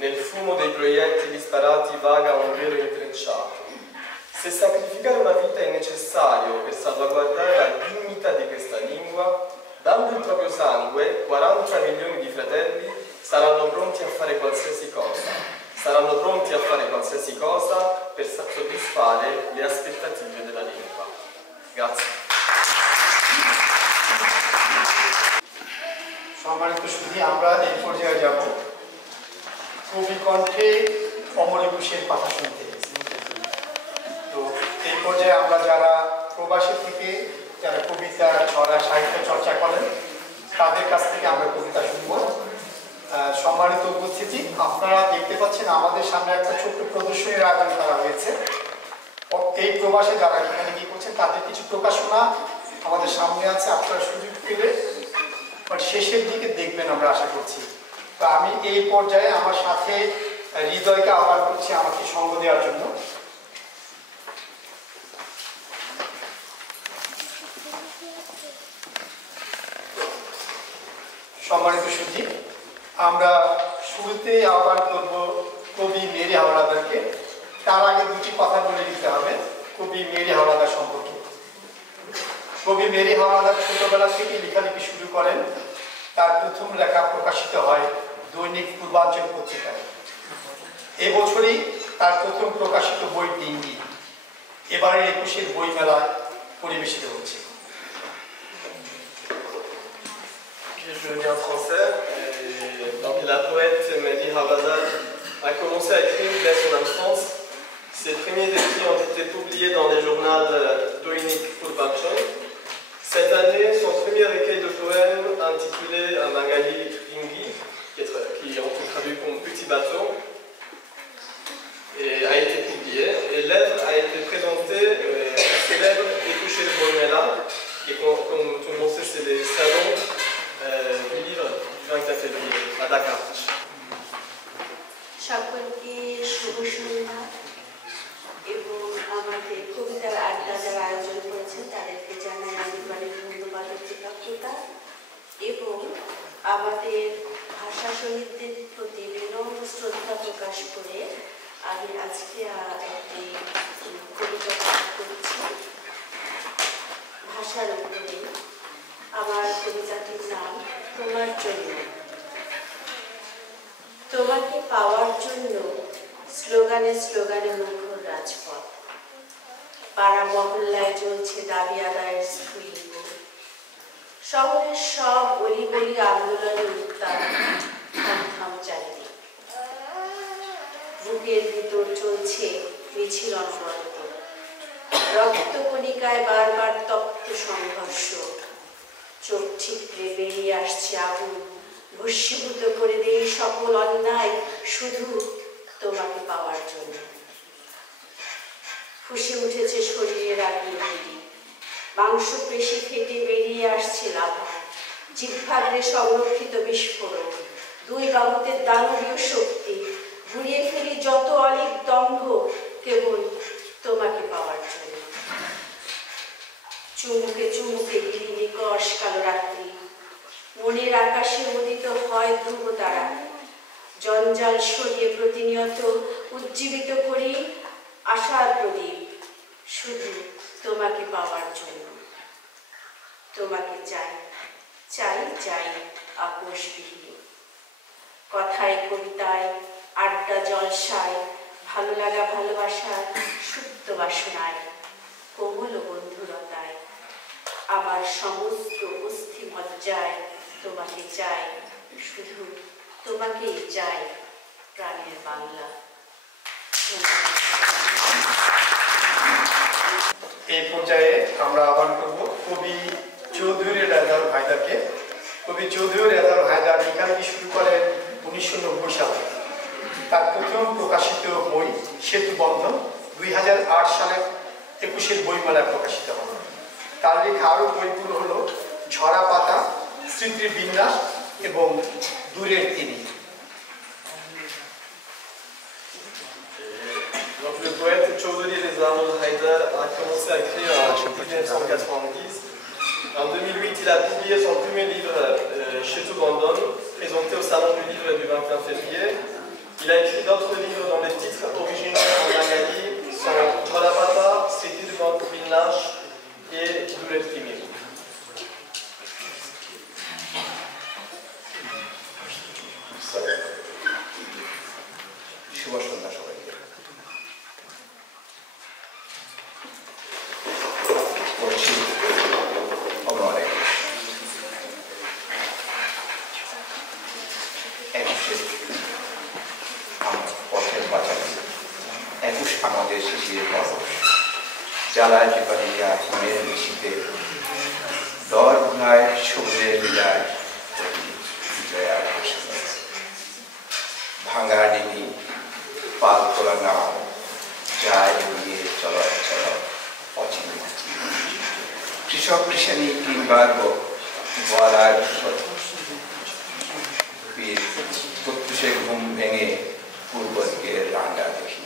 nel fumo dei proiettili sparati vaga un velo intrecciato. Se sacrificare una vita è necessario per salvaguardare la dignità di questa lingua, dando il proprio sangue, 40 milioni di fratelli saranno pronti a fare qualsiasi cosa. Saranno pronti a fare qualsiasi cosa per soddisfare le aspettative della lingua. Grazie. সম্মানিত সুধী, আমরা এই পর্যায়ে যাব কবি কণ্ঠে অমর একুশের কথা শুনতে। তো এই পর্যায়ে আমরা যারা প্রবাসী থেকে যারা কবিতা ছড়া সাহিত্য চর্চা করেন তাদের কাছ থেকে আমরা কবিতা শুনব। সম্মানিত উপস্থিতি, আপনারা দেখতে পাচ্ছেন আমাদের সামনে একটা ছোট্ট প্রদর্শনীর আয়োজন করা হয়েছে। এই প্রবাসে যারা এখানে কি করছেন তাদের কিছু প্রকাশনা আমাদের সামনে আছে, আপনারা সুযোগ পেলে শেষের দিকে দেখবেন আমরা আশা করছি। তো আমি এই পর্যায়ে আমার সাথে হৃদয়কে আহ্বান করছি আমাকে সঙ্গ দেওয়ার জন্য। সম্মানিত সুধী, আমরা শুরুতে আহ্বান করব কবি মেরি হাওলাদারকে। তার আগে দুটি কথা বলে দিতে হবে কবি মেরি হাওলাদার সম্পর্কে। কবি মেরি হাওলাদার ছোটবেলা থেকে লেখালেখি শুরু করেন। তার প্রথম লেখা প্রকাশিত হয় দৈনিক পূর্বাঞ্চল পত্রিকায়। এবছরই তার প্রথম প্রকাশিত বই ডিঙ্গি এবারের 21 বই মেলায় পরিবেশিত হচ্ছে। Je viens en français. Donc la poète Mary Hawadad a commencé à écrire dès son enfance. Ses premiers écrits ont été publiés dans les journaux Döynik Purbanchol. Cette année, son premier recueil de poèmes intitulé Un Bengali Ringi, qui on peut traduire comme Petit bateau, a été publié. Et l'œuvre a été présentée au célèbre Écoucher le Bolmela, et comme tout le monde sait, c'est les salons du livre du 24 février à Dakar. সকলকে শুভ সন্ধ্যা এবং আমাদের কবিতার আড্ডা যারা আয়োজন করেছেন তাদেরকে জানাই অনেক অনেক ধন্যবাদ ও কৃতজ্ঞতা এবং আমাদের ভাষা শহীদদের প্রতি বিনম্র শ্রদ্ধা প্রকাশ করে আমি আজকে একটি কবিতা পাঠ করছি ভাষার উপরে। আমার কবিতাটির নাম তোমার জন্য। তোমাকে পাওয়ার জন্য স্লোগানে স্লোগানে মুখর রাজপথ, পাড়া মহল্লায় চলছে দাবি আদায়ের স্ফুলিঙ্গ, শহরের সব অলিগলি আন্দোলনের উত্তাপ থাম চারিদিক, বুকের ভিতর চলছে মিছিল অনবরত। রক্তকণিকায় বারবার তপ্ত সংঘর্ষ, চোখ ঠিকরে বেরিয়ে আসছে আগুন, ভস্মীভূত করে দেই সকল অন্যায় শুধু তোমাকে পাওয়ার জন্য। ফুসে উঠেছে শরীরের আগ্নেয়গিরি, মাংস পেশি ফেটে বেরিয়ে আসছে লাভা, জিহ্বাগ্রে সংরক্ষিত বিস্ফোরণ, দুই বাহুতে দানবীয় শক্তি, ঘুরিয়ে ফেলি যত অলিক দম্ভ কেবল তোমাকে পাওয়ার জন্য। চুমুকে চুমুকে গিরি নিকশ কালো রাত্রি, মনের আকাশে উদিত হয় ধ্রুব তারা, জঞ্জাল সরিয়ে প্রতিনিয়ত উজ্জীবিত করি আশার প্রদীপ শুধু তোমাকে পাওয়ার জন্য। তোমাকে চাই চাই চাই আপোষবিহীন, কথায় কবিতায় আড্ডা জলসায়, ভালো লাগা ভালোবাসার সুপ্ত বাসনায়, কোমল বন্ধুরতায়, আমার সমস্ত অস্থি মজ্জায় তোমাকে চাই, শুধু তোমাকেই চাই প্রাণের বাংলা। এই পর্যায়ে আমরা আহ্বান করব কবি চৌধুরী রেজাউল হায়দারকে। কবি চৌধুরী রেজাউল হায়দার লেখালেখি শুরু করেন 1990 সালে। তার প্রথম প্রকাশিত বই সেতু বন্ধন 2008 সালে 21 বইমেলায় প্রকাশিত হয়। তার লেখা আরও বইগুলো হলো ঝরা পাতা, স্মৃতির বিন্যাস এবং দূরের তিনি। Donc le poète Chowdhury Rezaoul Haidar a commencé à écrire en 1990. En 2008, il a publié son premier livre Setu Bandhan, présenté au Salon du Livre du 21 février. Il a écrit d'autres livres dont les titres originaux en bengali sont Jholapata, Siti du Binnash et Duret Timi. শুভ সন্ধ্যা সবাইকে। পড়ছি অমর একুশ। আমার পথের পাঁচালী, 21 আমাদের শিশির পরশ, জ্বালায় পিপালিকা হিমের নিশীতে, দর ভুলায় সবুজের বিদায় বিজয়ার ভাষা। ভাঙা ডিঙি পাল তোলা নাও যায় এগিয়ে চল চল অচিন। কৃষক কৃষাণী কিংবা গোয়ালার প্রত্যুষে ঘুম ভেঙে পূর্ব দিকে রাঙ্গা দেখি।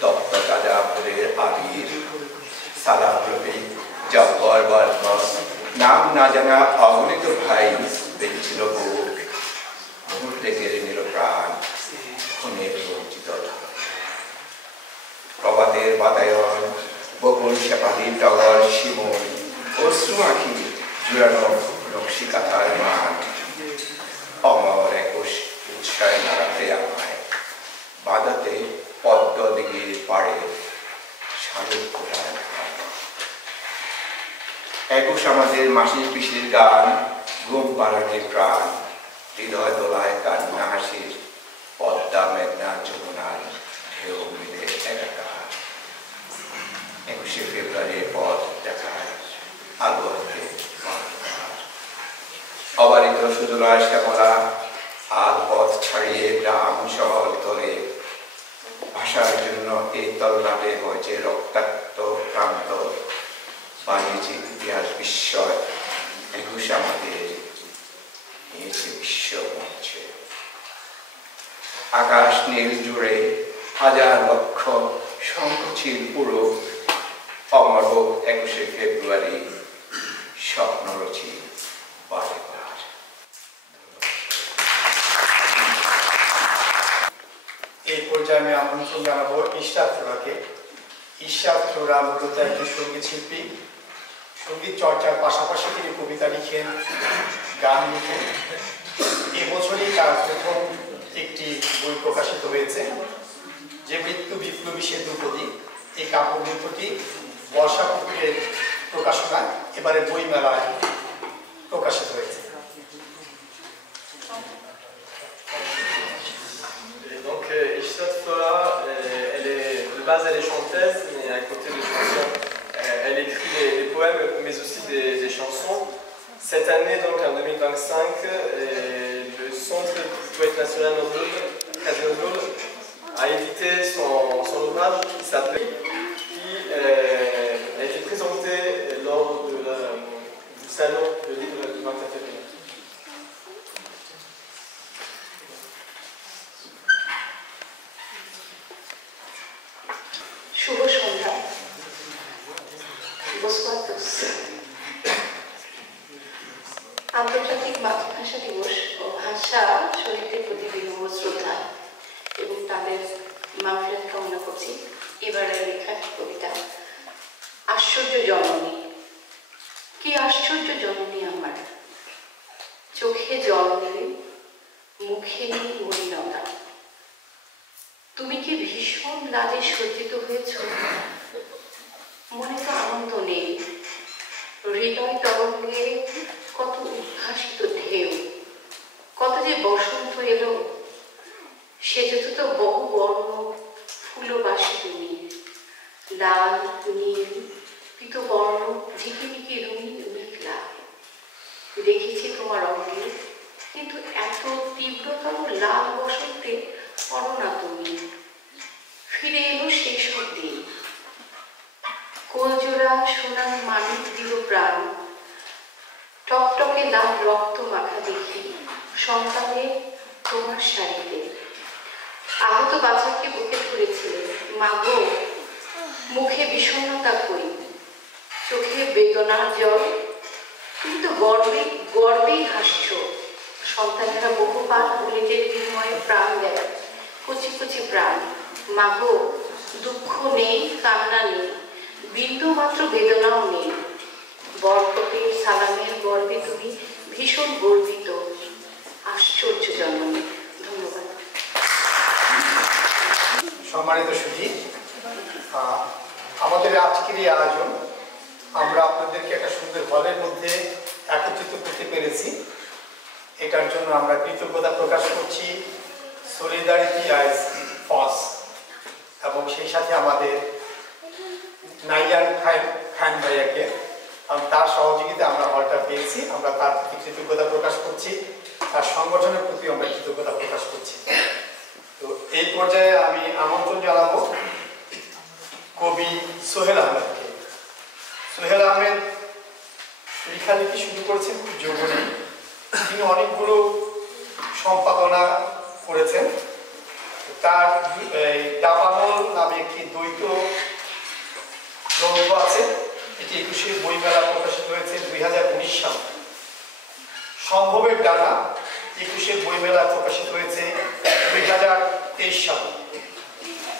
তপ্ত তাজা ভোরের আবির সাদা প্রবীক জব্বর বর্বর নাম না জানা অগণিত ভাই দেখেছিল বহু মুহূর্তে কেড়ে নিল প্রাণ খুনের বঞ্চিত। প্রবাদের বাতায়ন বকুল শেপালি টগর শিমুল অশ্রু আঁকি জুড়ানো নকশি কাঁথার মাঠ। অমর 21 উৎসাহে নাড়াতে আমায় বাদাতে পদ্ম দিঘির পাড়ে শালুক ফোটায়। 21 আমাদের মাসির পিসির গান, ঘুম পাড়ানি প্রাণ, হৃদয় দোলায় কান্না হাসির, পদ্মা মেঘনা যমুনার ঢেউ মিলে একাকার। 21শে ফেব্রুয়ারির পথ দেখায় আলো হাতে অবারিত সুজলা শ্যামলা আল পথ ছাড়িয়ে গ্রাম শহর ধরে। ভাষার জন্য এই তলনাটে হয়েছে রক্তাক্ত প্রান্ত, বানিয়েছে ইতিহাস বিস্ময়। 21 আমাদের নিয়েছে বিশ্ব মঞ্চে। আকাশ নীল জুড়ে হাজার লক্ষ শঙ্খচিল পুরো অমর হোক 21শে ফেব্রুয়ারি স্বপ্নরচি বারে বার। এই পর্যায়ে আমি আমন্ত্রণ জানাবো ইশরাত ফ্লোরাকে। ইশরাত ফ্লোরা মূলত একজন সঙ্গীত শিল্পী। সঙ্গীত চর্চার পাশাপাশি তিনি কবিতা লিখেন, গান লিখেন। এবছরই তার প্রথম একটি বই প্রকাশিত হয়েছে, যে মৃত্যু বিপ্লবী সেতুপতি। এই কাব্যগ্রন্থটি বর্ষাপুকুরের প্রকাশনায় এবারে বইমেলায় প্রকাশিত হয়েছে। Donc Ishrat Flora, de base elle est chanteuse, mais a côté des chansons, elle écrit des poèmes, mais aussi des chansons. Cette année, donc en 2025, le Centre du poète national Kazi Nozrol a édité son ouvrage qui s'appelle, qui a été présenté lors du salon de livre du 24 février. শুভ সন্ধ্যা বসবাতুস আন্তর্জাতিক মাতৃভাষা দিবস ও ভাষা শহীদদের প্রতি বিনম্র শ্রদ্ধা এবং তাদের মাগফিরাত কামনা করছি। এবারের লেখা কবিতা আশ্চর্য জননী। কি আশ্চর্য জননী আমার, চোখে জল নেই, মুখে নেই মলিনতা। তুমি কি ভীষণ লাজে সজ্জিত হয়েছ? মনে তো আনন্দ নেই, হৃদয় তরঙ্গে কত উদ্ভাসিত ঢেউ, কত যে বসন্ত এলো, সেজে তো বহু বর্ণ ফুলবাসী তুমি। লাল, নীল, পীতবর্ণ, ঝিকিমিকি রঙিন মেঘলা। দেখেছি তোমার অঙ্গে, কিন্তু এত তীব্রতম লাল বসন্তে পড়ো না তুমি। ফিরে এলো সেই সব দিন, কোলজোড়া সোনার মানিক দিল প্রাণ। টকটকে লাল রক্ত মাখা দেখি সন্তানের তোমার শাড়িতে। আহত বাচ্চাকে বুকে ধরেছিলে মাগো, মুখে বিষণ্ণতা করি, চোখে বেদনার জল। তুমি তো গর্বেই হাসছ। সন্তানেরা বহুবার বুলেটের বিনিময়ে প্রাণ দেয়, কচি কচি প্রাণ। মাগো, দুঃখ নেই, কান্না নেই, বিন্দু মাত্র বেদনাও নেই। বরকতের সালামের গর্বে তুমি ভীষণ গর্বিত, আশ্চর্য জননী। ধন্যবাদ। সম্মানিত সুধী, আমাদের আজকের এই আয়োজন আমরা আপনাদেরকে একটা সুন্দর হলের মধ্যে একত্রিত করতে পেরেছি। এটার জন্য আমরা কৃতজ্ঞতা প্রকাশ করছি সলিডারিটি আইস ফস এবং সেই সাথে আমাদের নাইয়ান খান ভাইয়াকে, তার সহযোগিতা আমরা হলটা পেয়েছি। আমরা তার প্রতি কৃতজ্ঞতা প্রকাশ করছি, তার সংগঠনের প্রতি আমরা কৃতজ্ঞতা প্রকাশ করছি। তো এই পর্যায়ে আমি আমন্ত্রণ জানাবো কবি সোহেল আহমেদকে। সোহেল আহমেদ লেখালেখি শুরু করেছেন খুব যৌবনে। তিনি অনেকগুলো সম্পাদনা করেছেন। তার দাবানল নামে একটি দ্বৈত গ্রন্থ আছে, এটি 21শে বইমেলা প্রকাশিত হয়েছে 2019 সালে। সম্ভবের ডানা 21শে বইমেলা প্রকাশিত হয়েছে 2023 সালে।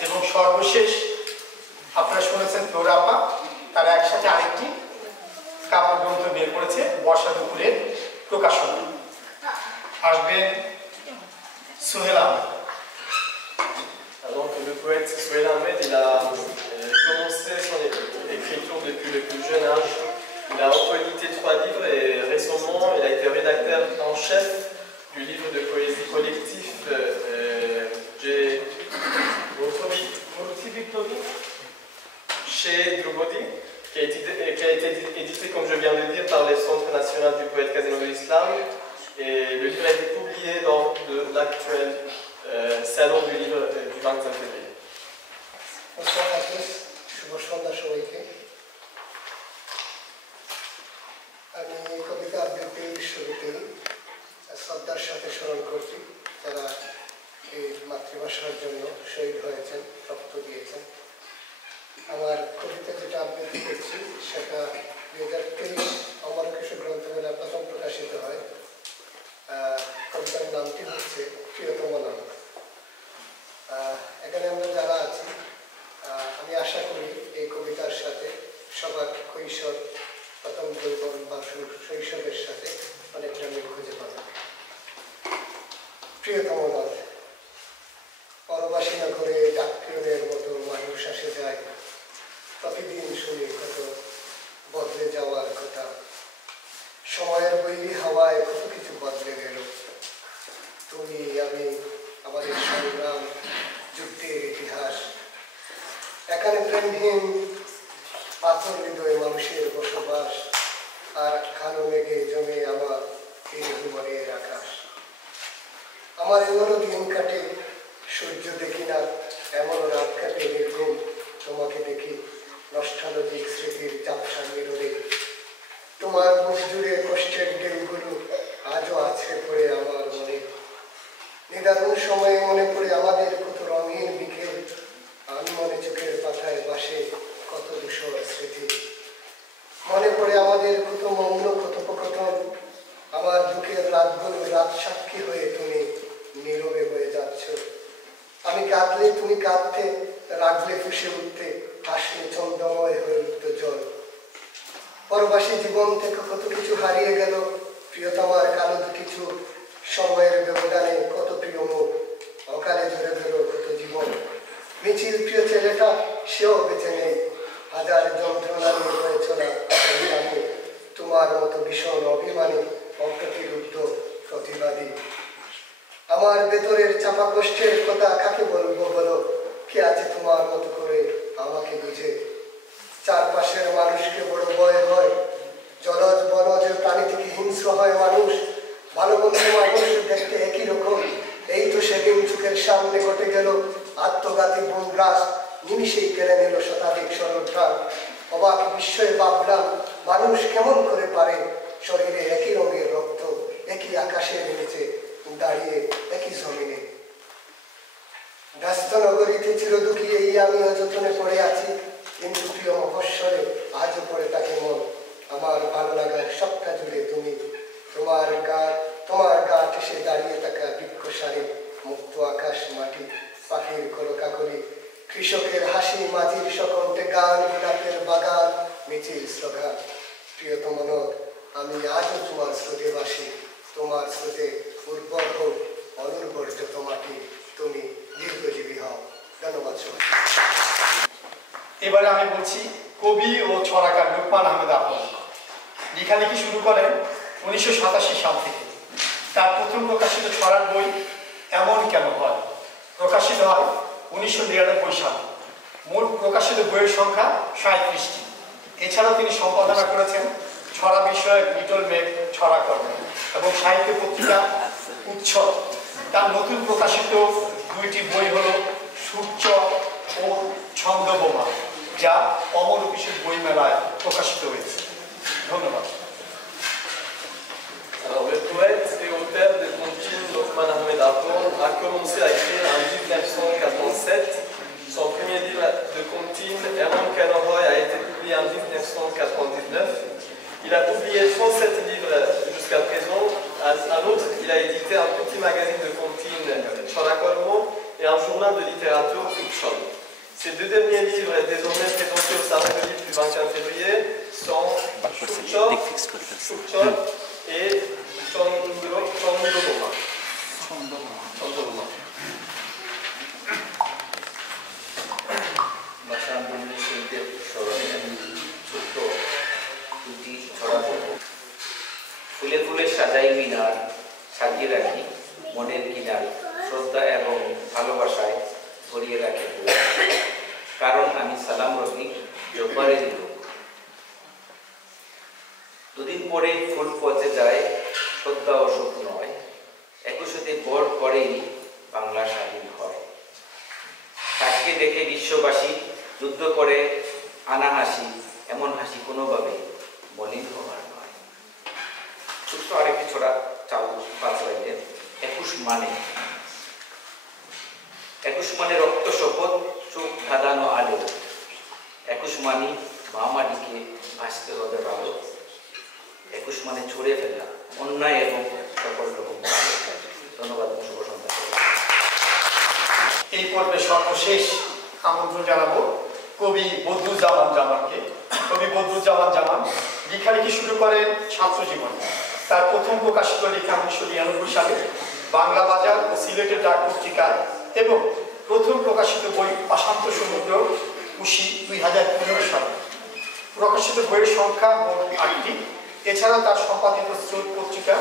এবং সর্বশেষ আপনারা শুনেছেন তোরাপা, তারা একসাথে আরেকটি কাব্যগ্রন্থ বের করেছে বর্ষা দুপুরের প্রকাশনা। আসবেন Sohel Ahmed. Donc le poète Sohél Ahmed, il a commencé son écriture depuis le plus jeune âge. Il a auto-édité 3 livres et récemment il a été rédacteur en chef du livre de poésie collectif chez Djoubodi, qui a été édité, comme je viens de dire, par le Centre national du poète Kazi Nozrol Islam. Et le livre a été publié lors de l'actuel salon du livre du 25 février. Bonsoir à tous, শুভ সন্ধ্যা সবাইকে। আমি কবিতা আবৃত্তির শুরুতে শ্রদ্ধার সাথে স্মরণ করছি যারা এই মাতৃভাষার জন্য শহীদ হয়েছেন, রক্ত দিয়েছেন। আমার কবিতা যেটা আবৃত্তি করছি সেটা 2023 অমর একুশে গ্রন্থমেলা প্রথম প্রকাশিত হয়। কবিতার নামটি হচ্ছে প্রিয়তম নাম। এখানে আমরা যারা আছি আমি আশা করি এই কবিতার সাথে সবার কৈশোর, প্রথম যৌবন বা শৈশবের সাথে অনেকটা মিল খুঁজে পাবেন। প্রিয়তম নাম। পরবাসী নগরে ডাকপিয়নের মতো মানুষ আসে যায়, প্রতিদিন শুনি কত বদলে যাওয়ার কথা। সময়ের বৈরী হাওয়ায় কত কিছু বদলে গেল। তুমি আমি, আমাদের সংগ্রাম, যুদ্ধের ইতিহাস। এখানে প্রেমহীন পাথর হৃদয়ে মানুষের বসবাস, আর কালো মেঘে জমে আমার এই জীবনের আকাশ। আমার এমনও দিন কাটে সূর্য দেখি না, এমন রাত কাটে নির্ঘুম তোমাকে দেখি নস্টালজিক স্মৃতির ঝাপসা মিররে। তোমার মুখ জুড়ে কষ্টের ঢেউগুলো আজও আছে পড়ে আমার মনে। নিদারুণ সময়ে মনে পড়ে আমাদের কত রঙিন বিকেল, আনমনে চোখের পাতায় বাসে কত ধূসর স্মৃতি। মনে পড়ে আমাদের কত মৌন কথোপকথন, আমার দুঃখের রাতগুলো রাত সাক্ষী হয়ে তুমি নীরবে হয়ে যাচ্ছ। আমি কাঁদলে তুমি কাঁদতে, রাগলে ফুসে উঠতে, হাসলে ছন্দময় হয়ে উঠত জল। পরবাসী জীবন থেকে কত কিছু হারিয়ে গেল, প্রিয়তমার কালো দুটি চোখ, সময়ের ব্যবধানে কত প্রিয় মুখ, অকালে ঝরে গেল কত জীবন। মিছিল প্রিয় ছেলেটা সেও বেঁচে নেই, হাজার যন্ত্রণা নিয়ে হয়ে চলা আমি তোমার মতো ভীষণ অভিমানী, অপ্রতিরুদ্ধ প্রতিবাদী। আমার ভেতরের চাপা কষ্টের কথা কাকে বলবো বলো, কে আছে তোমার মতো করে আমাকে বুঝে। চারপাশের মানুষকে বড় ভয় হয়, জলজ বনজ প্রাণী থেকে হিংস্র হয় মানুষ। ভালো মন্দ মানুষ দেখতে একই রকম, এই তো সেদিন চোখের সামনে ঘটে গেল আত্মঘাতী বনগ্রাস, নিমিষেই কেড়ে নিল শতাধিক সরল প্রাণ। অবাক বিস্ময়ে ভাবলাম মানুষ কেমন করে পারে শরীরে একই রঙের রক্ত, একই আকাশের নিচে দাঁড়িয়ে একই জমিনে। ব্যস্ত নগরীতে চিরদুঃখী এই আমি অযত্নে পড়ে আছি, কিন্তু প্রিয় মফস্বরে আজও পড়ে থাকে মন। আমার ভালো লাগার সবটা জুড়ে তুমি, তোমার গা ঠেসে দাঁড়িয়ে থাকা বৃক্ষ সারি, মুক্ত আকাশ মাটি, পাখির কলকাকলি, কৃষকের হাসি, মাঝির সকণ্ঠে গান, গোলাপের বাগান, মিছিল স্লোগান। প্রিয়তম নদ, আমি আজও তোমার স্রোতে বাসি, তোমার স্রোতে উর্বর হোক অনুর্বর যত মাটি, তুমি দীর্ঘজীবী হও। ধন্যবাদ সবাই। এবারে আমি বলছি কবি ও ছড়াকার লোকমান আহমেদ আপন। লেখালেখি শুরু করেন 1987 সাল থেকে। তার প্রথম প্রকাশিত ছড়ার বই এমন কেন হয় প্রকাশিত হয় 1999 সালে। মোট প্রকাশিত বইয়ের সংখ্যা 37টি। এছাড়াও তিনি সম্পাদনা করেছেন ছড়া বিষয়ক লিটল মেঘ ছড়া কর্ম এবং সাহিত্য পত্রিকা উৎসব। তার নতুন প্রকাশিত দুইটি বই হল সূর্য ও ছন্দবোমা, যা অমর অফিসের বইমেলায় প্রকাশিত হয়েছে। ধন্যবাদ। Alors, le poète et auteur de comptines Lokman Ahmed Apon a commencé à écrire en 1987. Son premier livre de comptines, Erwan Kanohoy, a été publié en 1999. Il a publié 37 livres jusqu'à présent. En outre, il a édité un petit magazine de comptines, Chorakolmo, et un journal de littérature, Utchol. Ces deux derniers livres, désormais présentés au salon de livre du 21 février, sont Chukchol et Chondoboma. ভাষা-আন্দোলনের শহীদদের স্মরণে আমি ছোট্ট দুটি ছড়া বলব। ফুলে ফুলে সাজাই মিনার, সাজিয়ে রাখি মনের কিনার, শ্রদ্ধা এবং ভালোবাসায় ভরিয়ে রাখি, কারণ আমি সালাম রফিক জব্বারের লোক। দুদিন পরে ফুল পচে যায়, শ্রদ্ধা ও সুখ নয়, 21শে বর পরেই বাংলা স্বাধীন হয়। তাকে দেখে বিশ্ববাসী যুদ্ধ করে আনা হাসি, এমন হাসি কোনোভাবে মলিন হবার নয়। ছোট্ট আরেকটি ছড়া চাও 5 লাইনের। 21 মানে রক্ত শপথ, চোখ ধাঁধানো আলো। 21 মানে মামাটিকে ভাসতে হবে ভালো। 21 মানে ছড়ে ফেলা অন্যায় এবং সকল রকম। ধন্যবাদ। শুভ সন্ধ্যা। এই পর্বে সর্বশেষ আমন্ত্রণ জানাবো কবি বদরুজ্জামান জামানকে। কবি বদরুজ্জামান জামান লেখালেখি শুরু করেন ছাত্র জীবনে। তার প্রথম প্রকাশিত লেখা 1999 সালে বাংলা বাজার ও সিলেটের ডাক পত্রিকায়, এবং প্রথম প্রকাশিত বই অশান্ত সমুদ্র উশি 2015 সালে। প্রকাশিত বইয়ের সংখ্যা মোট 8টি। এছাড়াও তার সম্পাদিত স্রোত পত্রিকা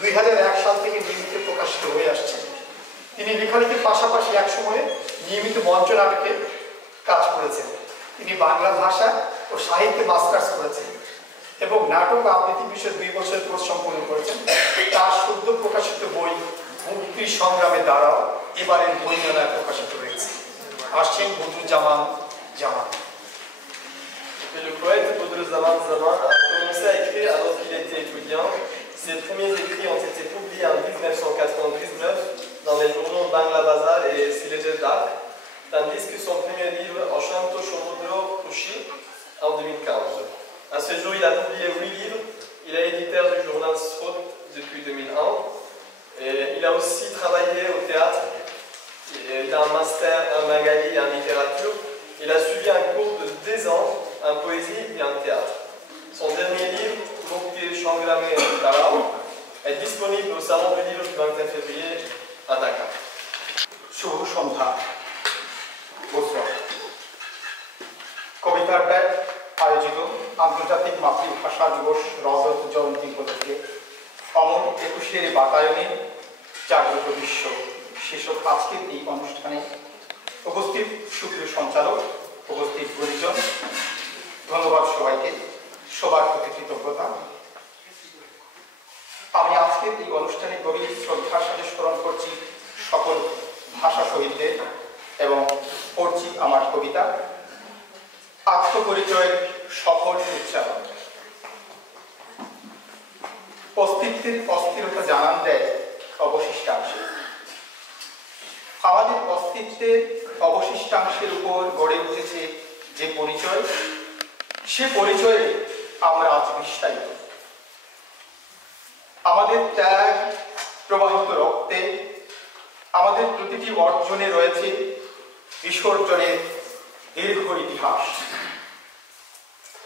2001 সাল থেকে নিয়মিত প্রকাশিত হয়ে আসছে। তিনি লেখালেখির পাশাপাশি একসময়ে নিয়মিত মঞ্চ নাটকে কাজ করেছেন। তিনি বাংলা ভাষা ও সাহিত্যে মাস্টার্স করেছেন এবং নাটক আবৃত্তি বিষয়ে 2 বছর কোর্স সম্পন্ন করেছেন। তার সদ্য প্রকাশিত বই মুক্তি সংগ্রামে দাঁড়াও এবারের বই মেলায় প্রকাশিত হয়েছে। আসছেন বদরুজ্জামান জামান। Le poète Bodirouzaman Zaman a commencé à écrire alors qu'il était étudiant. Ses premiers écrits ont été publiés en 1999 dans les journaux Bangla Bazar et Silete Dak, tandis que son premier livre, Oshanto Shomudro Kushi, en 2015. À ce jour, il a publié 8 livres. Il est éditeur du journal Srod depuis 2001. Et il a aussi travaillé au théâtre. Il a un master en bengali et en littérature. Il a suivi un cours de 2 ans en poésie et en théâtre. Son dernier livre, Mukti Sangrame Darao, est disponible au Salon du Livre du 21 février à Dakar. শুভ সন্ধ্যা বছর কবিতার bag আয়োজিত আন্তর্জাতিক মাতৃভাষা দিবস রজত জয়ন্তী উপলক্ষে অমর 21 বাতায়নে জাগ্রত বিশ্ব শীর্ষক আজকের এই অনুষ্ঠানে উপস্থিত সুপ্রিয় সঞ্চালক, উপস্থিত গুরুজন, ধন্যবাদ সবাইকে, সবার প্রতি কৃতজ্ঞতা। আমি আজকের এই অনুষ্ঠানে গভীর শ্রদ্ধার সাথে স্মরণ করছি সকল ভাষা শহীদদের এবং পড়ছি আমার কবিতা আত্মপরিচয়ের সফল উচ্চারণ। অস্তিত্বের অস্থিরতা জানান দেয় অবশিষ্টাংশে। আমাদের অস্তিত্বের অবশিষ্টাংশের উপর গড়ে উঠেছে যে পরিচয়, সে পরিচয়ে আমরা আজ বিশ্বায়িত। আমাদের ত্যাগ প্রবাহিত রক্তে, আমাদের প্রতিটি অর্জনে রয়েছে বিসর্জনের দীর্ঘ ইতিহাস।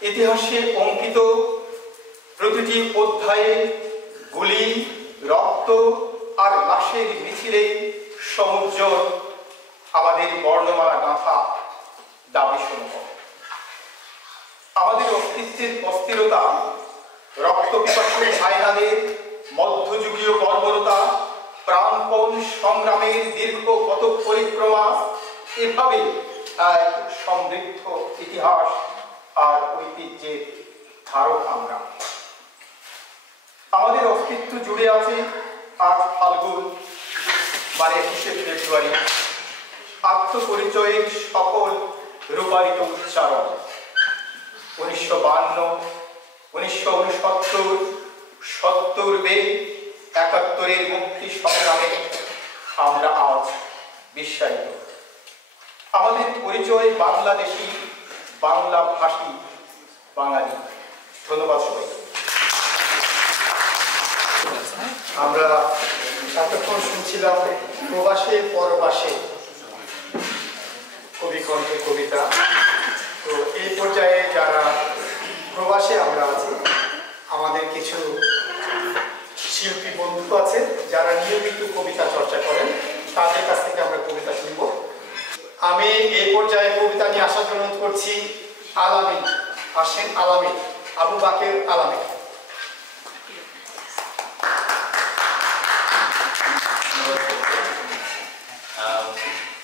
ইতিহাসে অঙ্কিত প্রতিটি অধ্যায়ে গুলি, রক্ত আর লাশের মিছিলে সমুজ্জ্বল আমাদের বর্ণমালা গাঁথা দাবি সমূহ। আমাদের অস্তিত্বের অস্থিরতা, রক্তপিপাসু ভাইরাদের মধ্যযুগীয় বর্বরতা, প্রাণপণ সংগ্রামের দীর্ঘ পথ পরিক্রমা, এভাবে এক সমৃদ্ধ ইতিহাস আর ঐতিহ্যের ধারক আমরা। আমাদের অস্তিত্ব জুড়ে আছে 8 ফাল্গুন মানে 21 ফেব্রুয়ারি, আত্মপরিচয়ের সকল রূপায়িত উচ্চারণ। 1952, 1969, 70 71 মুক্তি সংগ্রামে আমরা আজ বিশ্বায়িত। আমাদের পরিচয় বাংলাদেশী, বাংলা ভাষী, বাঙালি। ধন্যবাদ সবাই। আমরা এতক্ষণ শুনছিলাম প্রবাসে পরবাসে কবিকণ্ঠে কবিতা। তো এই পর্যায়ে যারা প্রবাসে আমরা আছি, আমাদের কিছু শিল্পী বন্ধু আছে যারা নিয়মিত কবিতা চর্চা করেন, তাদের কাছ থেকে আমরা কবিতা শুনব। আমি এই পর্যায়ে কবিতা নিয়ে আসার জন্য অনুরোধ করছি আলামিন। আসেন আলামিন, আবু বাকের আলামিন।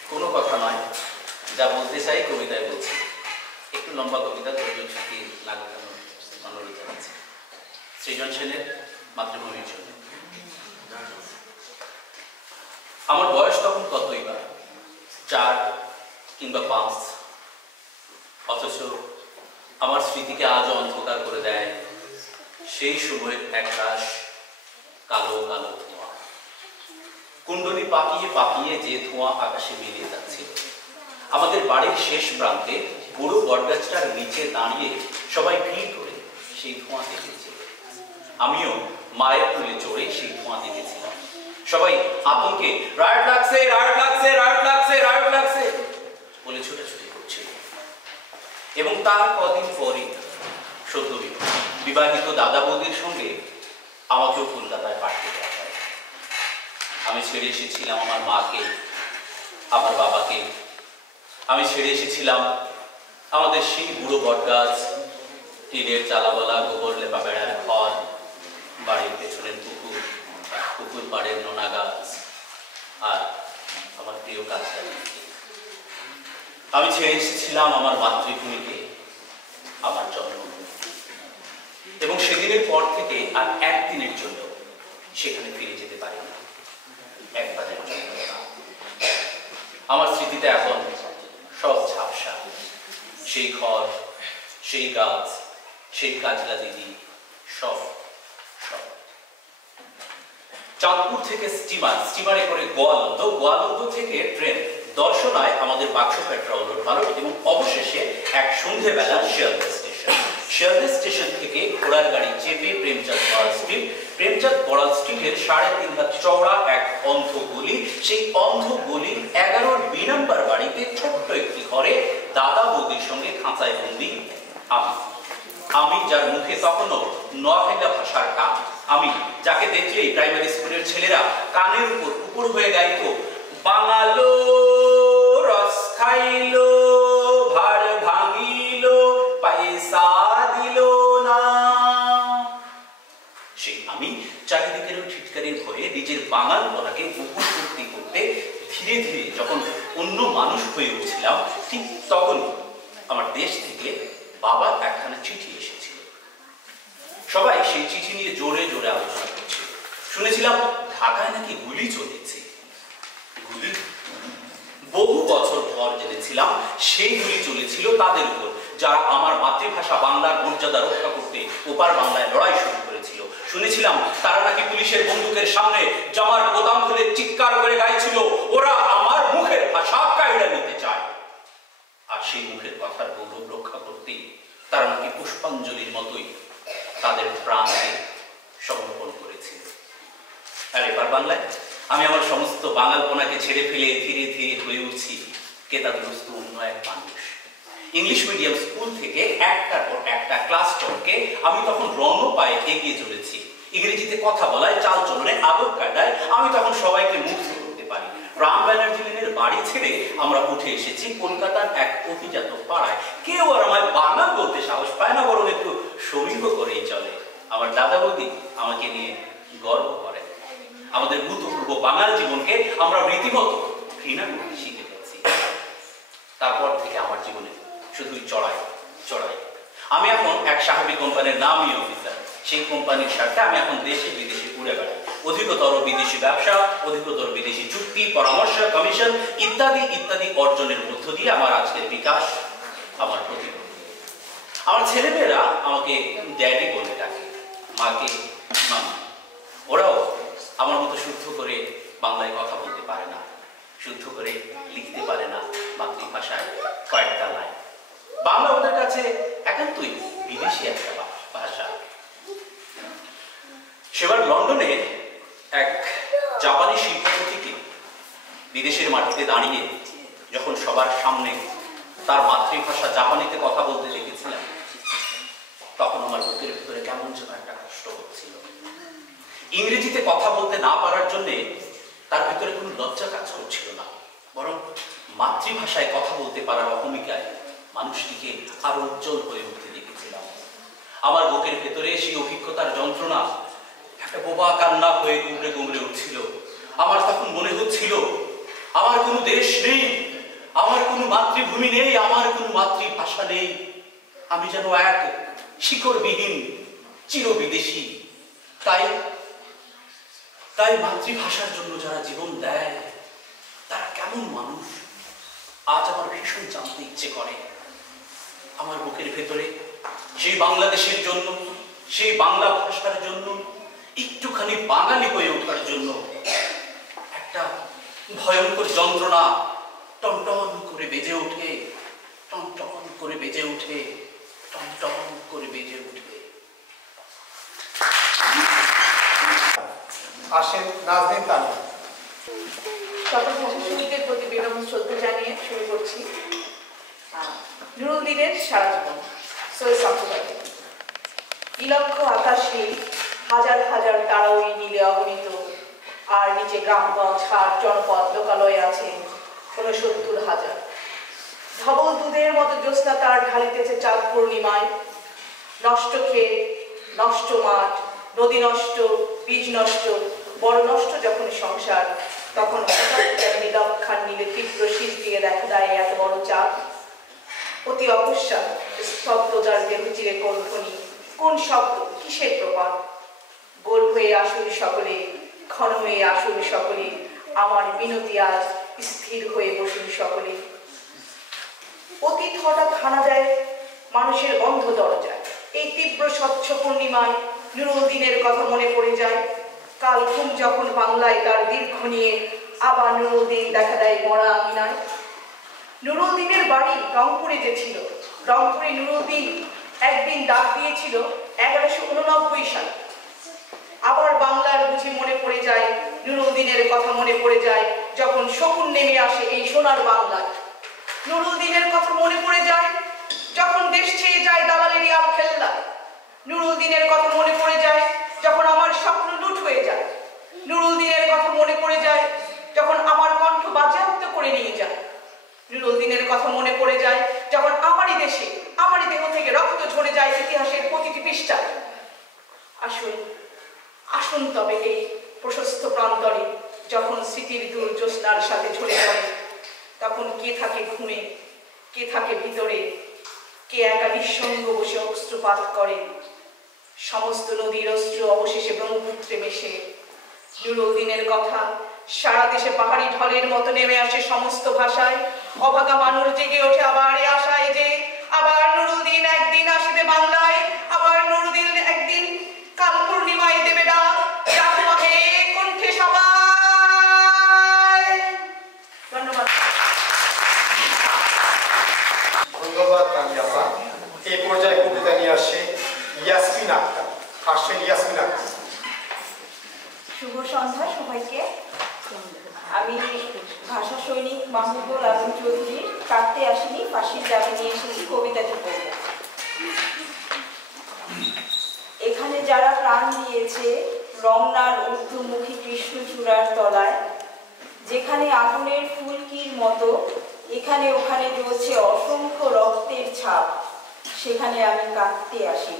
কোনো কথা নয়, যা বলতে চাই কবিতায় বলছি। একটু লম্বা কবিতা, ধৈর্য ছুটি না কাটানোর অনুরোধ জানাচ্ছি। সৃজন সেনের মাতৃভূমির জন্য। আমার বয়স তখন কতই বা, 4 কিংবা 5, অথচ আমার স্মৃতিকে আজও অন্ধকার করে দেয় সেই সময়ের একরাশ কালো কালো ধোঁয়া। কুণ্ডলী পাকিয়ে পাকিয়ে যে ধোঁয়া আকাশে মিলিয়ে যাচ্ছিল। আমাদের বাড়ির শেষ প্রান্তে বুড়ো বটগাছটার নিচে দাঁড়িয়ে সবাই ভিড় করে সেই ধোঁয়া দেখেছিল। আমিও মায়ের কোলে চড়ে সেই ধোঁয়া দেখেছিলাম। সবাই আতঙ্কে রায়ট লাগছে, রায়ট লাগছে, রায়ট লাগছে, রায়ট লাগছে বলে ছোটাছুটি করছিল। এবং তার কদিন পরই সদ্য বিবাহিত দাদা বৌদির সঙ্গে আমাকেও কলকাতায় পাঠিয়ে দেওয়া হয়। আমি ছেড়ে এসেছিলাম আমার মাকে, আমার বাবাকে। আমি ছেড়ে এসেছিলাম আমাদের সেই বুড়ো বটগাছ, টিনের চালাওয়ালা গোবর লেপা বেড়ার ঘর, বাড়ির পেছনের পুকুর, পুকুর পাড়ের নোনা গাছ আর আমার প্রিয় গাছটা। আমি ছেড়ে এসেছিলাম আমার মাতৃভূমিকে, আমার এবং সেদিনের পর থেকে আর একদিনের জন্য সেখানে ফিরে যেতে পারি না, একবারের জন্য। আমার স্মৃতিতে এখন সব ঝাপসা, সেই ঘর, সেই গাছ, সেই কাজলা দিদি, সব সব। চাঁদপুর থেকে স্টিমারে করে গোয়ালন্দ থেকে ট্রেন, দর্শনায় আমাদের বাক্সপেটরা ওলটপালট এবং অবশেষে এক সন্ধ্যেবেলা শিয়ালদা স্টেশন থেকে ঘোড়ার গাড়ি চেপে প্রেমচাঁদ বড়াল স্ট্রিটের 3.5 হাত চওড়া এক অন্ধ গলি, সেই অন্ধ গলির 11 বি নাম্বার বাড়িতে ছোট্ট একটি ঘরে দাদা বৌদির সঙ্গে খাঁচায় বন্দি আমি, যার মুখে তখনও নোয়াখালী ভাষার টান, আমি যাকে দেখলেই প্রাইমারি স্কুলের ছেলেরা কানের উপর হয়ে গাইতো, বাঙালো রস খাইলো ভার ভাঙিলো পয়সা দিল না। সেই আমি চারিদিকের ঠিটকারির ভয়ে নিজের বাঙালপনাকে উপর করতে করতে ধীরে ধীরে যখন অন্য মানুষ হয়ে উঠছিলাম, ঠিক তখন আমার দেশ থেকে বাবার একখানা চিঠি এসেছিল। সবাই সেই চিঠি নিয়ে জোরে জোরে আলোচনা করছিল। শুনেছিলাম ঢাকায় নাকি গুলি চলেছে। গুলি? বহু বছর পর জেনেছিলাম সেই গুলি চলেছিল তাদের উপর যারা আমার মাতৃভাষা বাংলার মর্যাদা রক্ষা করতে ওপার বাংলায় লড়াই শুরু করেছিল। শুনেছিলাম তারা নাকি পুলিশের বন্দুকের সামনে জামার বোতাম খুলে চিৎকার করে গাইছিল, ওরা আমার মুখের ভাষা কায়রা নিতে চায়। আর সেই মুখের কথার গৌরব রক্ষা করতে তারা নাকি পুষ্পাঞ্জলির মতোই তাদের প্রাণকে সমর্পণ করেছিল। আর এবার বাংলায় আমি আমার সমস্ত বাঙালপনাকে ছেড়ে ফেলে ধীরে ধীরে হয়ে উঠছি কেতাদগ্রস্ত অন্য এক মানুষ। ইংলিশ মিডিয়াম স্কুল থেকে একটার পর একটা ক্লাস টপকে আমি তখন রণ পায়ে এগিয়ে চলেছি। ইংরেজিতে কথা বলায়, চাল চলনে, আদব কায়দায় আমি তখন সবাইকে মুগ্ধ করতে পারি। রাম ব্যানার্জি লেনের বাড়ি ছেড়ে আমরা উঠে এসেছি কলকাতার এক অভিজাত পাড়ায়। কেউ আর আমায় বাঙাল বলতে সাহস পায় না, বরং একটু সমীহ করেই চলে। আমার দাদা বৌদি আমাকে নিয়ে গর্ব করেন। আমাদের ভূতপূর্ব বাঙাল জীবনকে আমরা রীতিমতো ঘৃণা করতে শিখে গেছি। তারপর থেকে আমার জীবনে শুধুই চড়াই। আমি এখন এক সাহাবি কোম্পানির নামই অফিসার। সেই কোম্পানির স্বার্থে আমি এখন দেশে বিদেশে ঘুরে বেড়াই। অধিকতর বিদেশি ব্যবসা, অধিকতর বিদেশি চুক্তি, পরামর্শ, কমিশন ইত্যাদি ইত্যাদি অর্জনের মধ্য দিয়ে আমার আজকের বিকাশ, আমার প্রতিভা। আমার ছেলেমেয়েরা আমাকে ড্যাডি বলে ডাকে, মাকে মামা। ওরাও আমার মতো শুদ্ধ করে বাংলায় কথা বলতে পারে না, শুদ্ধ করে লিখতে পারে না মাতৃভাষায় কয়েকটা লাইন। বাংলা ওদের কাছে একান্তই বিদেশি একটা ভাষা। সেবার লন্ডনে এক জাপানি শিল্পপতিকে বিদেশের মাটিতে দাঁড়িয়ে যখন সবার সামনে তার মাতৃভাষা জাপানিতে কথা বলতে দেখেছিলাম, তখন আমার বুকের ভিতরে কেমন যেন একটা কষ্ট হচ্ছিল। ইংরেজিতে কথা বলতে না পারার জন্যে তার ভিতরে কোনো লজ্জা কাজ করছিল না, বরং মাতৃভাষায় কথা বলতে পারার অহমিকায় মানুষটিকে আরো উজ্জ্বল হয়ে উঠতে দেখেছিলাম। আমার বুকের ভেতরে সেই অভিজ্ঞতার যন্ত্রণা একটা বোবা কান্না হয়ে গুমড়ে গুমড়ে উঠছিল। আমার তখন মনে হচ্ছিল আমার কোনো দেশ নেই, আমার কোনো মাতৃভূমি নেই, আমার কোনো মাতৃভাষা নেই। আমি যেন এক শিকড়বিহীন চিরবিদেশী। তাই মাতৃভাষার জন্য যারা জীবন দেয় তারা কেমন মানুষ আজ আমার ভীষণ জানতে ইচ্ছে করে। আমার বুকের ভেতরে সেই বাংলাদেশের জন্য, সেই বাংলা ভাষার জন্য, একটুখানি বাঙালি হয়ে ওঠার জন্য একটা ভয়ঙ্কর যন্ত্রণা টনটন করে বেজে ওঠে, টনটন করে বেজে ওঠে, টনটন করে বেজে ওঠে। আসেন নাজনীন তানিয়া। সকল ভাষা শহীদদের প্রতি বিনম্র শ্রদ্ধা জানিয়ে শুরু করছি নুরুদ্দিনের সারা জীবন। সৈয়দ শামসুল। ইলক্ষ আকাশ নীল, হাজার হাজার তারা ওই নীলে অগণিত, আর নিচে গ্রামগঞ্জ, হাট, জনপদ, লোকালয়ে আছে 70,000। ধবল দুধের মতো জ্যোৎস্না তার ঢালিতেছে চাঁদ পূর্ণিমায়। নষ্ট ক্ষেত, নষ্ট মাঠ, নদী নষ্ট, বীজ নষ্ট, বড় নষ্ট যখন সংসার, তখন নীলক খান নীলে তীব্র শীত দিয়ে দেখা দেয় এত বড় চাঁদ। অতি অকস্মাৎ স্তব্ধতার দেহ চিরে কণ্ঠনি, কোন শব্দ, কিসের প্রপাত? গোল হয়ে আসুন সকলে, ঘন হয়ে আসুন সকলে, আমার মিনতি আজ স্থির হয়ে বসুন সকলে। অতীত হঠাৎ হানা দেয় মানুষের বন্ধ দরজায়। এই তীব্র স্বচ্ছ পূর্ণিমায় নুরুদ্দিনের কথা মনে পড়ে যায়। কাল ঘুম যখন বাংলায় তার দীর্ঘ নিয়ে আবার নুরুদ্দিন দেখা দেয় মরা আঙিনায়। নুরুদ্দিনের বাড়ি রংপুরে যে ছিল, রংপুরে নুরুদ্দিন একদিন ডাক দিয়েছিল 1189 সালে। আবার বাংলার বুঝি মনে পড়ে যায়, নুরুদ্দিনের কথা মনে পড়ে যায় যখন শকুন নেমে আসে এই সোনার বাংলায়। নুরুদ্দিনের কথা মনে পড়ে যায় যখন দেশ ছেয়ে যায় দালালেরই আলখেল্লায়। নুরুদ্দিনের কথা মনে পড়ে যায় যখন আমার স্বপ্ন লুট হয়ে যায়। নুরুদ্দিনের কথা মনে পড়ে যায় যখন আমার কণ্ঠ বাজেয়াপ্ত করে নিয়ে যায়। নুরুদ্দিনের কথা মনে পড়ে যায় যখন আমারই দেশে, আমারই দেহ থেকে রক্ত ঝরে যায় ইতিহাসের প্রতিটি পৃষ্ঠায়। আসুন, আসুন তবে এই প্রশস্ত প্রান্তরে যখন স্মৃতির দূর জ্যোৎস্নার সাথে ঝরে পড়ে, তখন কে থাকে ঘুমে, কে থাকে ভিতরে, কে একা নিঃসঙ্গ বসে অশ্রুপাত করে। সমস্ত নদীর অশ্রু অবশেষে ব্রহ্মপুত্রে মেশে। নুরুদ্দিনের কথা সারা দেশে পাহাড়ি ঢলের মতো নেমে আসে সমস্ত ভাষায়। অভাগা মানুষ জেগে ওঠে আবার এ আশায় যে আবার নুরুদ্দিন একদিন আসবে বাংলায়, আবার নুরুদ্দিন একদিন কাল পূর্ণিমায় দেবে ডাক, ডাকুয়া হে কণ্ঠে সবাই। ধন্যবাদ। ধন্যবাদ তানিয়াপা। এই পর্যায়ে কবিতা নিয়ে আসে ইয়াসমিন আক্তার। আসছেন ইয়াসমিন আক্তার। শুভ সন্ধ্যা সবাইকে। আমি ভাষা সৈনিক মাহবুবুল আলম চৌধুরীর কাটতে আসিনি ফাঁসির দাবি নিয়ে এসেছি কবিতাটি পড়ব। এখানে যারা প্রাণ দিয়েছে রমনার ঊর্ধ্বমুখী কৃষ্ণচূড়ার তলায়, যেখানে আগুনের ফুলকির মতো এখানে ওখানে জ্বলছে অসংখ্য রক্তের ছাপ, সেখানে আমি কাঁদতে আসি।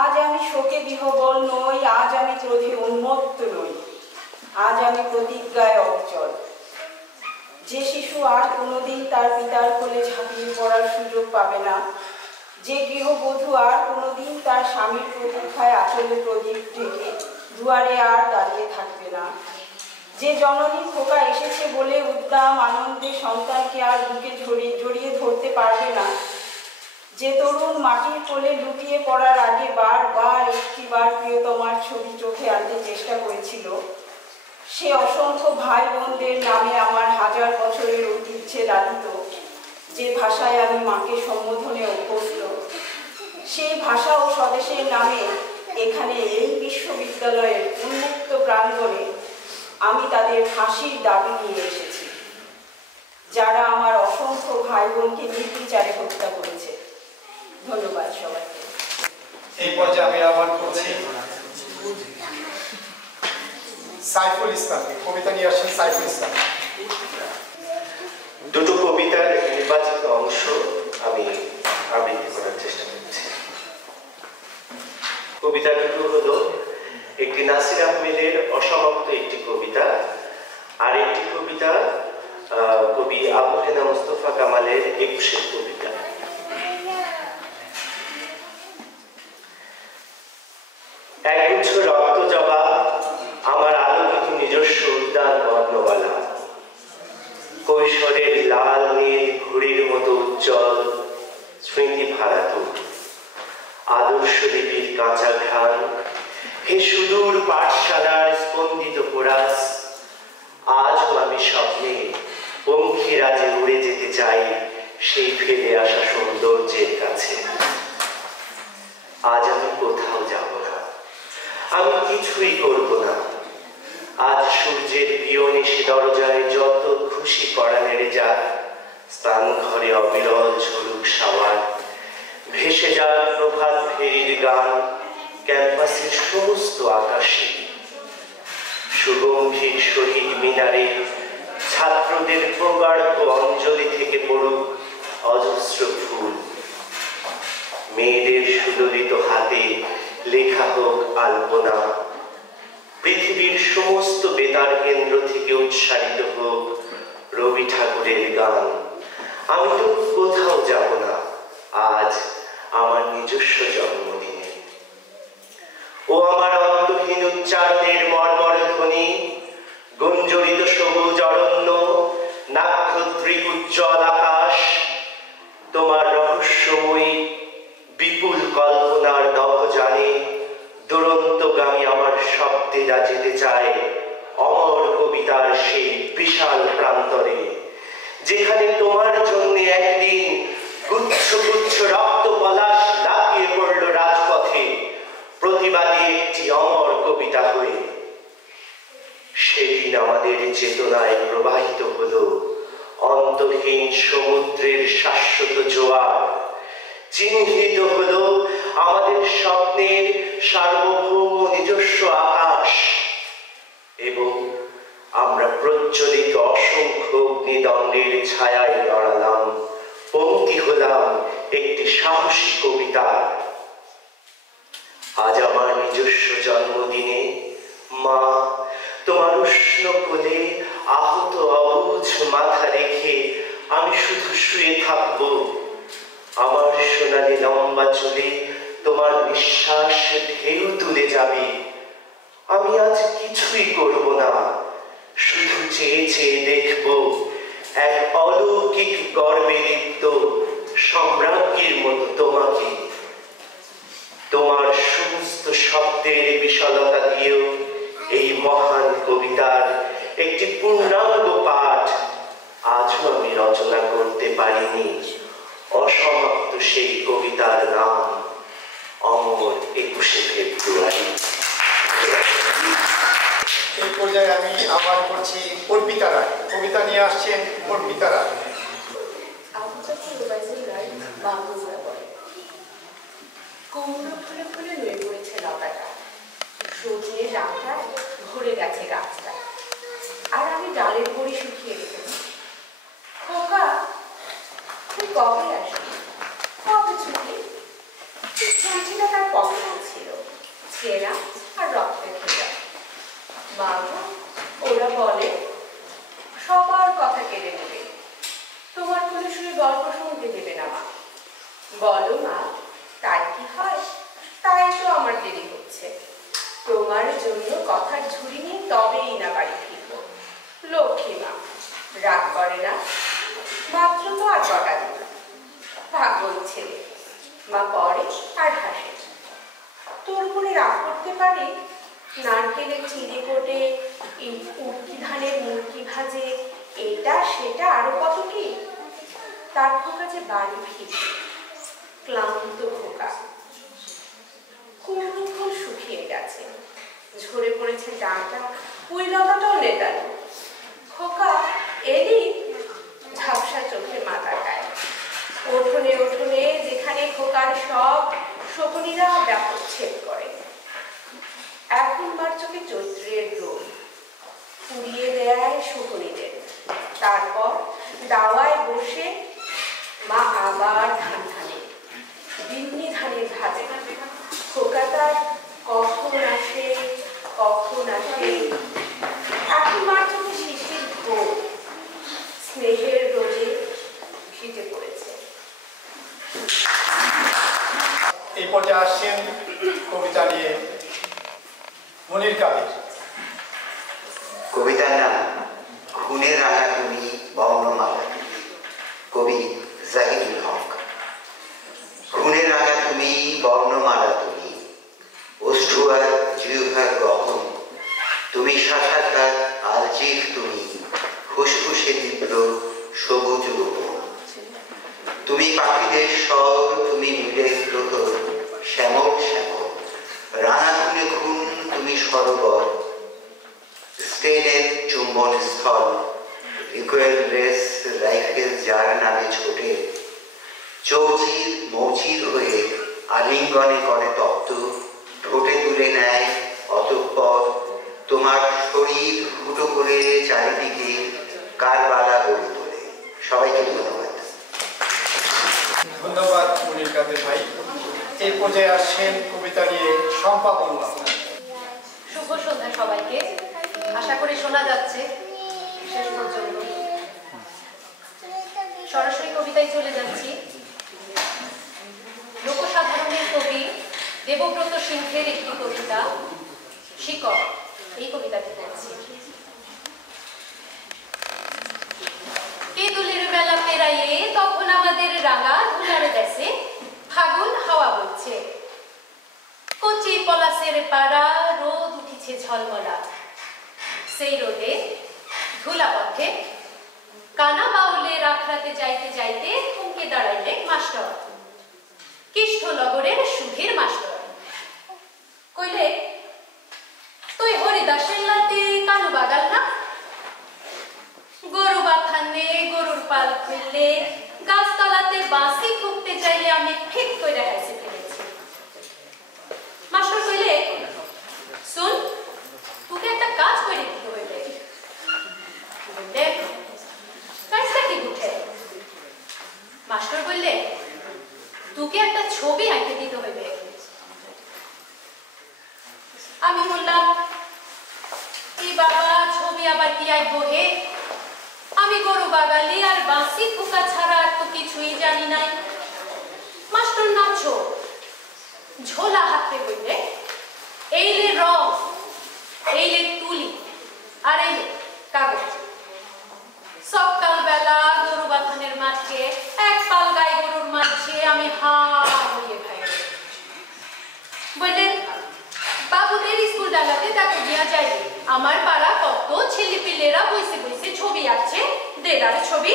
আজ আমি শোকে বিহবল নই, আজ আমি ক্রোধে উন্মত্ত নই, আজ আমি প্রতিজ্ঞায় অচল। যে শিশু আর কোনোদিন তার পিতার কোলে ঝাঁপিয়ে পড়ার সুযোগ পাবে না, যে গৃহবধূ আর কোনোদিন তার স্বামীর প্রতীক্ষায় আঁচলে প্রদীপ ঢেকে দুয়ারে আর দাঁড়িয়ে থাকবে না, যে জননী খোকা এসেছে বলে উদ্দাম আনন্দে সন্তানকে আর বুকে জড়িয়ে ধরতে পারবে না, যে তরুণ মাটির কোলে লুটিয়ে পড়ার আগে বারবার একটিবার প্রিয়তমার ছবি চোখে আনতে চেষ্টা করেছিল, সে অসংখ্য ভাই বোনদের নামে আমার হাজার বছরের ঐতিহ্যে লালিত যে ভাষায় আমি মাকে সম্বোধনে অভ্যস্ত, সেই ভাষা ও স্বদেশের নামে এখানে এই বিশ্ববিদ্যালয়ের উন্মুক্ত প্রাঙ্গণে আমি তাদের ফাঁসির দাবি নিয়ে এসেছি, যারা আমার অসংখ্য ভাই বোনকে নির্বিচারে হত্যা করেছে। ধন্যবাদ সবাইকে। এই পর্যায়ে আমি আহ্বান করছি সাইফুল ইসলামকে। কবিতা নিয়ে আসেন সাইফুল ইসলাম। দুটো কবিতার নির্বাচিত অংশ আমি আবৃত্তি করার চেষ্টা করছি। কবিতা দুটো হলো, একটি নাসির আহমেদের অসমাপ্ত একটি কবিতা, আর একটি কবিতা কবি আবু হেনা মুস্তফা কামালের 21 কবিতা। একগুচ্ছ রক্ত জবা আমার আলোকিত নিজস্ব উদ্যান বর্ণমালা, কৈশোরের লাল নীল ঘুড়ির মতো উজ্জ্বল স্মৃতি ভারাত আদর্শ লিপির কাঁচা ঘ্রাণ, হে সুদূর পাঠশালার স্পন্দিত কোরাস, আজও আমি স্বপ্নে পঙ্খিরাজে উড়ে যেতে চাই সেই ফেলে আসা সৌন্দর্যের কাছে। আজ আমি কোথাও যাব না, আমি কিছুই করব না। আজ সূর্যের পিয়ন এসে দরজায় যত খুশি করা নেড়ে যাক, স্নান ঘরে অবিরল ঝলুক সাওয়ার, ভেসে যাক প্রভাত ফেরির গান ক্যাম্পাসের সমস্ত আকাশে। সুগম্ভীর শহীদ মিনারে ছাত্রদের প্রগাঢ় অঞ্জলি থেকে পড়ুক অজস্র ফুল, মেয়েদের সুললিত হাতে লেখা হোক আলপনা, পৃথিবীর সমস্ত বেতার কেন্দ্র থেকে উৎসারিত হোক রবি ঠাকুরের গান। আমি তো কোথাও যাব না, আজ আমার নিজস্ব জন্মদিনে। ও আমার অন্তহীন উচ্চারণের মর্মর ধ্বনি, গুঞ্জরিত সবুজ অরণ্য, নাক্ষত্রিক উজ্জ্বল আকাশ, তোমার রহস্যময়ী বিপুল কল্পনার নভোযানে দুরন্তগামী আমার শব্দেরা যেতে চায় অমর কবিতার সেই বিশাল প্রান্তরে, যেখানে তোমার জন্য একদিন গুচ্ছ গুচ্ছ রক্ত পলাশ লাফিয়ে পড়ল রাজপথে প্রতিবাদী একটি অমর কবিতা হয়ে। সেদিন আমাদের চেতনায় প্রবাহিত হলো অন্তহীন সমুদ্রের শাশ্বত জোয়ার, চিহ্নিত হলো আমাদের স্বপ্নের সার্বভৌম নিজস্ব আকাশ, এবং আমরা প্রজ্বলিত অসংখ্য অগ্নিদণ্ডের ছায়ায় দাঁড়ালাম, পঙ্ক্তি হলাম একটি সাহসী কবিতার। আজ আমার নিজস্ব জন্মদিনে মা তোমার উষ্ণ কোলে আহত অবুঝ মাথা রেখে আমি শুধু শুয়ে থাকব। আমার সোনালি লম্বা চুলে তোমার নিঃশ্বাস ঢেউ তুলে যাবে। আমি আজ কিছুই করব না, শুধু চেয়ে চেয়ে দেখব এক অলৌকিক গর্বে লিপ্ত সম্রাজ্ঞীর মতো তোমাকে। তোমার সমস্ত শব্দের বিশালতা দিয়েও এই মহান কবিতার একটি পূর্ণাঙ্গ পাঠ আজও আমি রচনা করতে পারিনি। অসমাপ্ত সেই কবিতার নাম অমর 21শে ফেব্রুয়ারি। এই পর্যায়ে আমি আবার করছি অর্পিতা রায়, কবিতা নিয়ে আসছেন অর্পিতা রায়। কুমড়ো ফুলে ফুলে নুয়ে পড়েছে লতাটা, সজনে ডাঁটা ভরে গেছে গাছটা, আর আমি ডালের বড়ি শুকিয়ে রেখেছি। খোকা তুই কবে আসবি, কবে ছুটি? ছুটিটা তার পছন্দ ছিল, চেনা আর রক্তের খেলা। মা ওরা বলে সবার কথা কেড়ে নেবে, তোমার কোলে শুয়ে গল্প শুনতে দেবে না মা। বলো মা তাই কি হয়? তাই তো আমার দেরি হচ্ছে। তোমার জন্য কথার ঝুড়ি নিয়ে তবেই না বাড়ি ফিরব। লক্ষ্মী মা রাগ করে না, মাত্র তো আর কটা দিন। পাগল ছেলে, মা পড়ে আর হাসে। তোর উপরে রাগ করতে পারি? নারকেলের চিড়ে কোটে, উটকি ধানের মুরকি ভাজে, এটা সেটা আরো কত কি। তার খোকা যে বাড়ি ফিরবে, ক্লান্ত খোকা। কুমড়ো ফুল শুকিয়ে গেছে, ঝরে পড়েছে ডাঁটা, ওই লতাটাও নেতানো। খোকা এলি? ঝাপসা চোখে মাথা গায়। উঠোনে উঠোনে যেখানে খোকার সব শকুনিরা ব্যাপক ছেদ করে। এখন মার চোখে চৈত্রের রোদ পুড়িয়ে দেয় শকুনিদের। তারপর দাওয়ায় বসে মা আবার ধান ধানে, বিন্নি ধানের ভাজে। খোকা তার কখন আসে কখন আসে। এখন মার চোখে শিশির ঘোর, স্নেহের রোজে ভিজে পড়েছে। এই পর্যায়ে আসছেন কবিতা নিয়ে মনির কাদের। কবিতার নাম খুনের রাঙা তুমি বর্ণমালা, কবি জাহিদুল হক। খুনের রাঙা তুমি বর্ণমালা, তুমি অষ্টুয়ার জিহ্বার গহন, তুমি শাখাকার আলচির, তুমি ফুসফুসে তীব্র সবুজ রূপন, তুমি পাখিদের স্বর, তুমি নীলের প্রহর শ্যামল শ্যামল, রাঙা খুনে খুন তুমি সরোবর, স্টেনের চুম্বন স্থল, রিকোয়েল রেস রাইফেল যার নামে ছোটে, চৌচির মৌচির হয়ে আলিঙ্গনে করে তপ্ত, ঠোঁটে তুলে নেয় অতঃপর তোমার শরীর ফুটো করে চারিদিকে কারবালা গড়ে তোলে। সবাইকে ধন্যবাদ। ধন্যবাদ মনির কাদের ভাই। এই পর্যায়ে আসছেন কবিতা নিয়ে শম্পা বন্যা। শুভ সন্ধ্যা সবাইকে। আশা করি শোনা যাচ্ছে শেষ পর্যন্ত। সরাসরি কবিতায় চলে যাচ্ছি। লোকসাধারণের কবি দেবব্রত সিংহের একটি কবিতা শিকড়, এই কবিতাটি পড়ছি। কেদুলের বেলা পেরাইয়ে তখন আমাদের রাঙা ধুলার দেশে ফাগুন হাওয়া বইছে, কচি পলাশের পাড়া রোদ উঠিছে ঝলমলা। সেই রোদে ধুলা পথে কানা বাউলের আখড়াতে যাইতে যাইতে থমকে দাঁড়াইলে মাস্টার, কৃষ্ণনগরের সুধীর মাস্টার। কইলে, তুই হরিদাসের লাতে কানু বাগাল না? গরু বাথানে গরুর পাল খুললে গাছতলাতে বাঁশি ঠুকতে চাইলে আমি ঠিক করে হাসি ফেলেছি। মাস্টার কইলে, শুন, তোকে একটা কাজ করে দিতে হইবে। দেখ কাজটা কি বুঝে? মাস্টার বললে, তোকে একটা ছবি আঁকে দিতে হইবে। আমি বললাম, এই বাবা ছবি আবার কি আঁকবো হে? আমি গরু বাগালি আর বাঁশি ফুকা ছাড়া আর তো কিছুই জানি নাই। মাস্টার নামছো ঝোলা হাতে বললে, এইলে রং, এইলে তুলি আর এইলে কাগজ। সকালবেলা গরু বাথানের মাঠে এক পাল গাই গরুর মাঝে আমি হা হয়ে ভাই বললেন, বাবুদের স্কুল ডালাতে তাকে দেওয়া যায়। আমার পাড়া কত ছেলে পিলেরা বসে বসে ছবি আঁকছে, দেড়ার ছবি।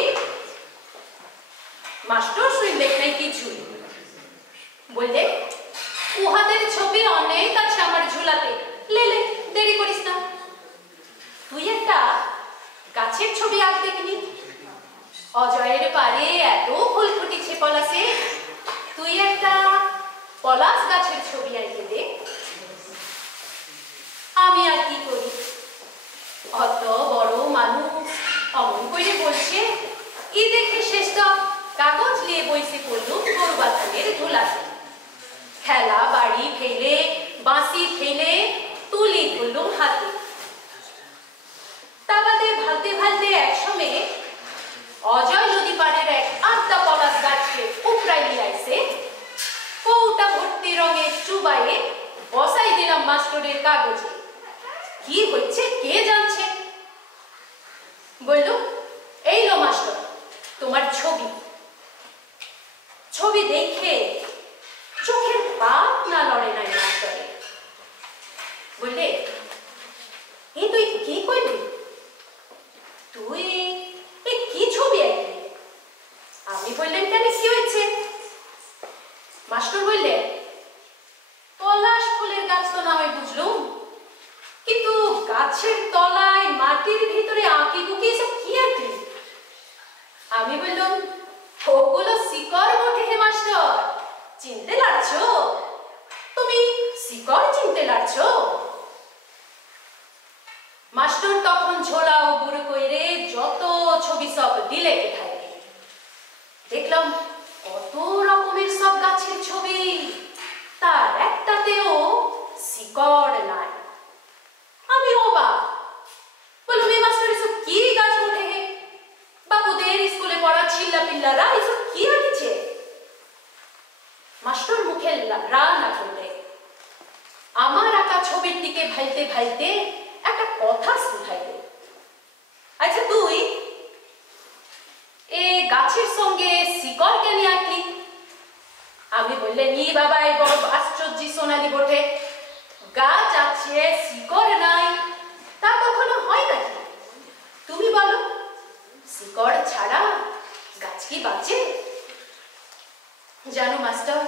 মাস্টার শুনলে নাই কিছুই, বললে, উহাদের ছবি অনেক আছে আমার ঝুলাতে, লেলে দেরি করিস না। তুই একটা গাছের ছবি আঁক দেখিনি? অজয়ের পারে এত ফুল ফুটিছে পলাশে, তুই একটা পলাশ গাছের ছবি আঁকে দে। আমি আর কি করি, অত বড় মানুষ অমন করে বলছে। ই দেখে শেষটা কাগজ নিয়ে বইসে পড়লুম গরু বাথানের ধুলাতে। খেলা বাড়ি ফেলে, বাঁশি ফেলে, তুলি ধরলুম হাতে। তা বাদে ভালতে ভালতে একসময় অজয় নদী পাড়ের এক আড্ডা পলাশ গাছকে উপরাই নিয়ে আইসে, কৌটা ভর্তি রঙে চুবাইয়ে বসাই দিলাম মাস্টারের কাগজে। কি হচ্ছে কে জানছে? বলল, এই লো মাস্টার তোমার ছবি। ছবি দেখে চোখের পাত না লড়ে নাই মাস্টারে। বললে, এই তুই কি করলি? তুই কি ছবি আঁকলি? আমি বললেন, কেন কি হয়েছে? মাস্টার বললে, পলাশ ফুলের গাছ তো না হয় বুঝলুম, কিন্তু গাছের তলায় মাটির ভিতরে আঁকি বুকি এসব কি আঁকলি? আমি বললাম, ওগুলো শিকড় বটে হে মাস্টার, চিনতে লাগছো? তুমি শিকড় চিনতে লাগছো? মাস্টার তখন ঝোলা ও বুড়ো কইরে যত ছবি সব দিলে কোথায়। দেখলাম কত রকমের সব গাছের ছবি, তার একটাতেও শিকড় নাই। আমি অবাক, বললাম, এই মাস্টার এসব কি গাছ বটে হে? বাবুদের স্কুলে পড়া ছিল্লা পিল্লারা এসব কি আঁকিছে? মাস্টার মুখে রান্না করলে। আমার আঁকা ছবির দিকে ভাইতে ভাইতে একটা কথা শুধাইলে, আচ্ছা তুই এ গাছের সঙ্গে শিকড় কেন আঁকলি? আমি বললেন, ই বাবা এই বড় আশ্চর্য সোনালি বটে, গাছ আছে শিকড় নাই, তা কখনো হয় নাকি? তুমি বলো, শিকড় ছাড়া গাছ কি বাঁচে? জানো মাস্টার,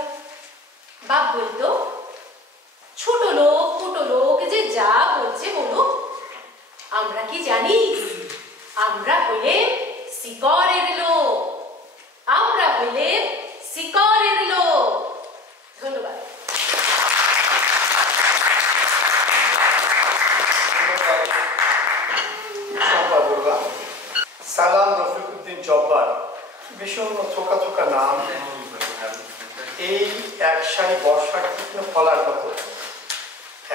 বাপ বলতো, ছোট লোক ফুটো লোক যে যা বলছে বলুক, আমরা কি জানি? আমরা হইলে শিকড়ের লোক, আমরা হইলে শিকড়ের লোক। ধন্যবাদ। সালাম রফিকুদ্দিন জব্বার, বিষণ্ণ থোকা থোকা নাম। এই এক সারি বর্ষার তীক্ষ্ণ ফলার মতো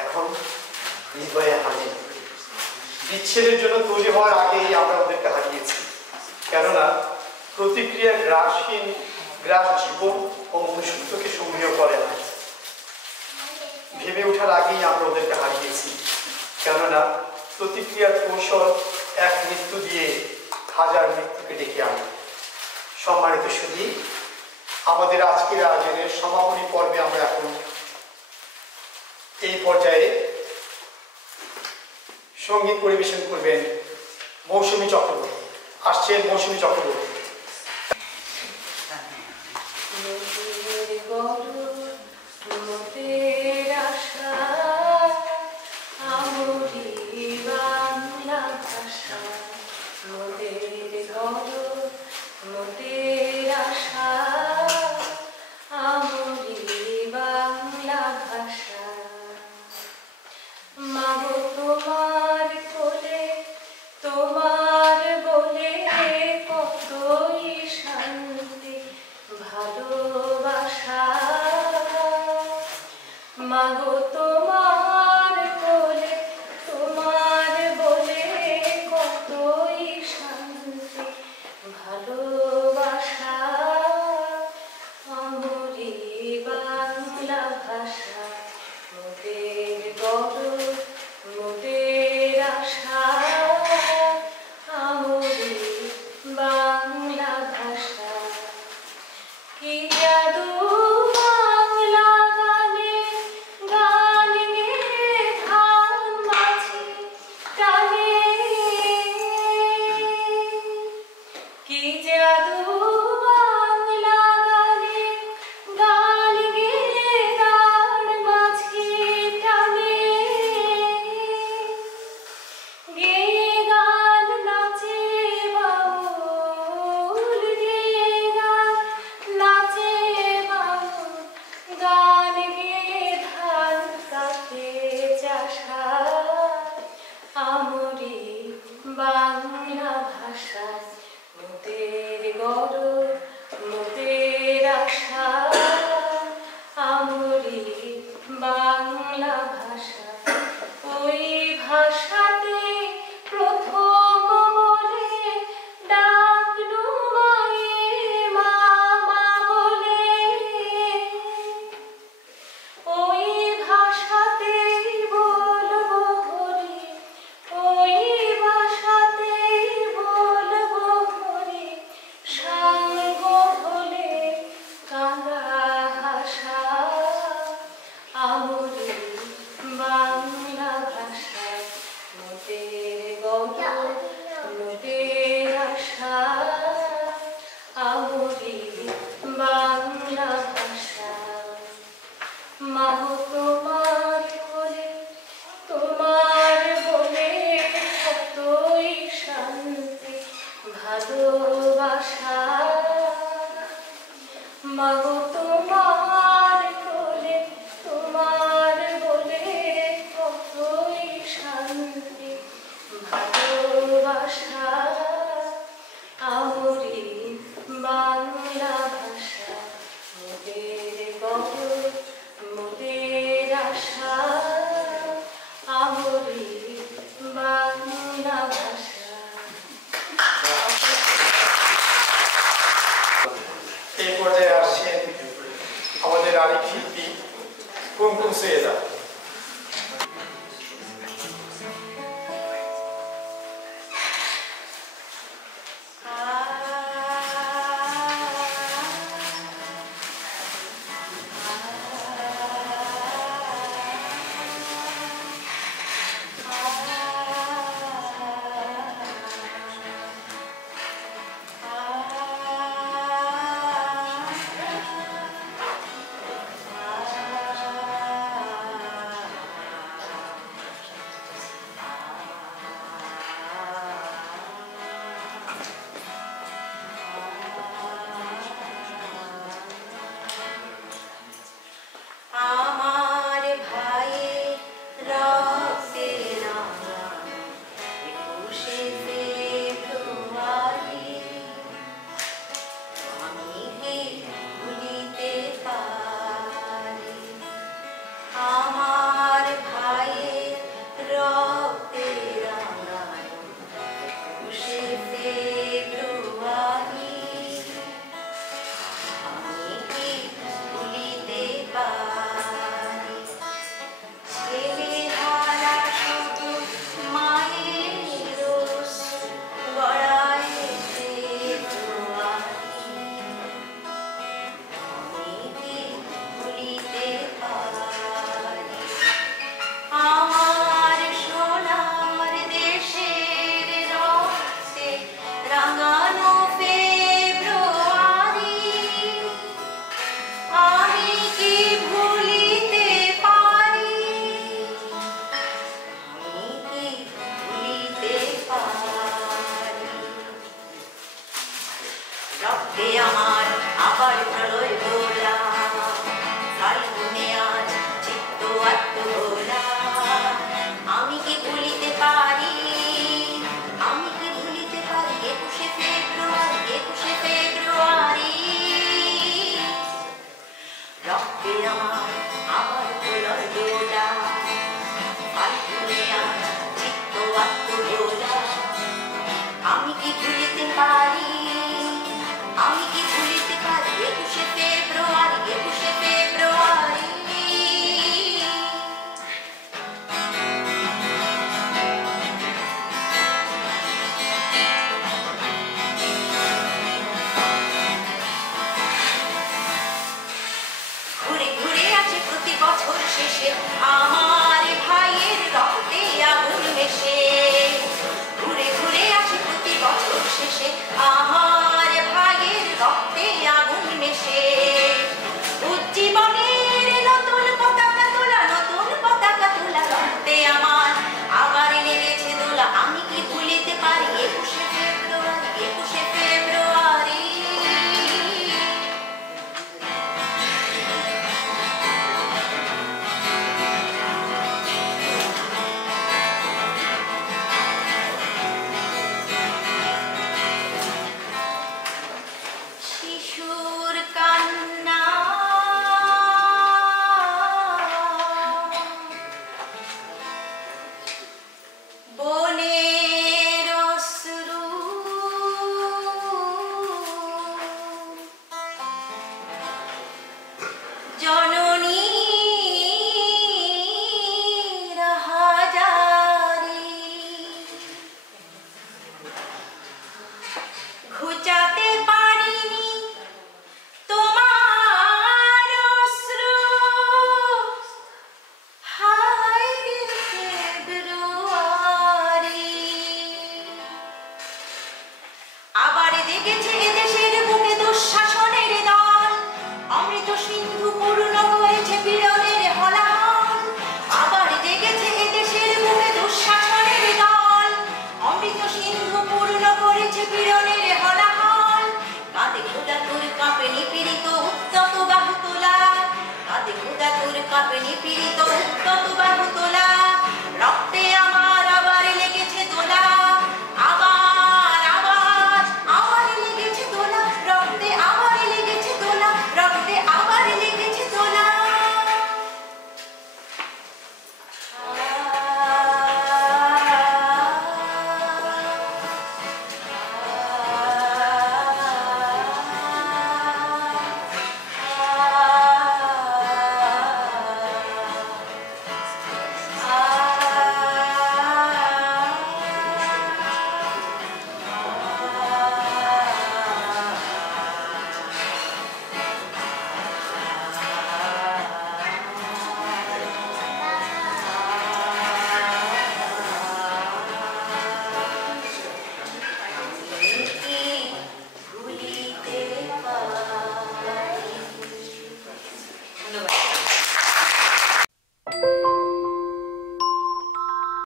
এখন হৃদয়ে হাজির। বিচ্ছেদের জন্য তৈরি হওয়ার আগেই আমরা ওদেরকে হারিয়েছি, কেননা প্রতিক্রিয়া গ্রাসহীন গ্রাস জীবন ও ও মনুষ্যত্বকে সংগ্রহ করে না। ভেবে ওঠার আগেই আমরা ওদেরকে হারিয়েছি, কেননা প্রতিক্রিয়ার কৌশল এক মৃত্যু দিয়ে হাজার মৃত্যুকে ডেকে আনে। সম্মানিত সুধী, আমাদের আজকের আয়োজনের সমাপনী পর্বে আমরা এখন এই পর্যায়ে সঙ্গীত পরিবেশন করবেন মৌসুমী চক্রবর্তী। আসছেন মৌসুমী চক্রবর্তী। বাংলা ভাষা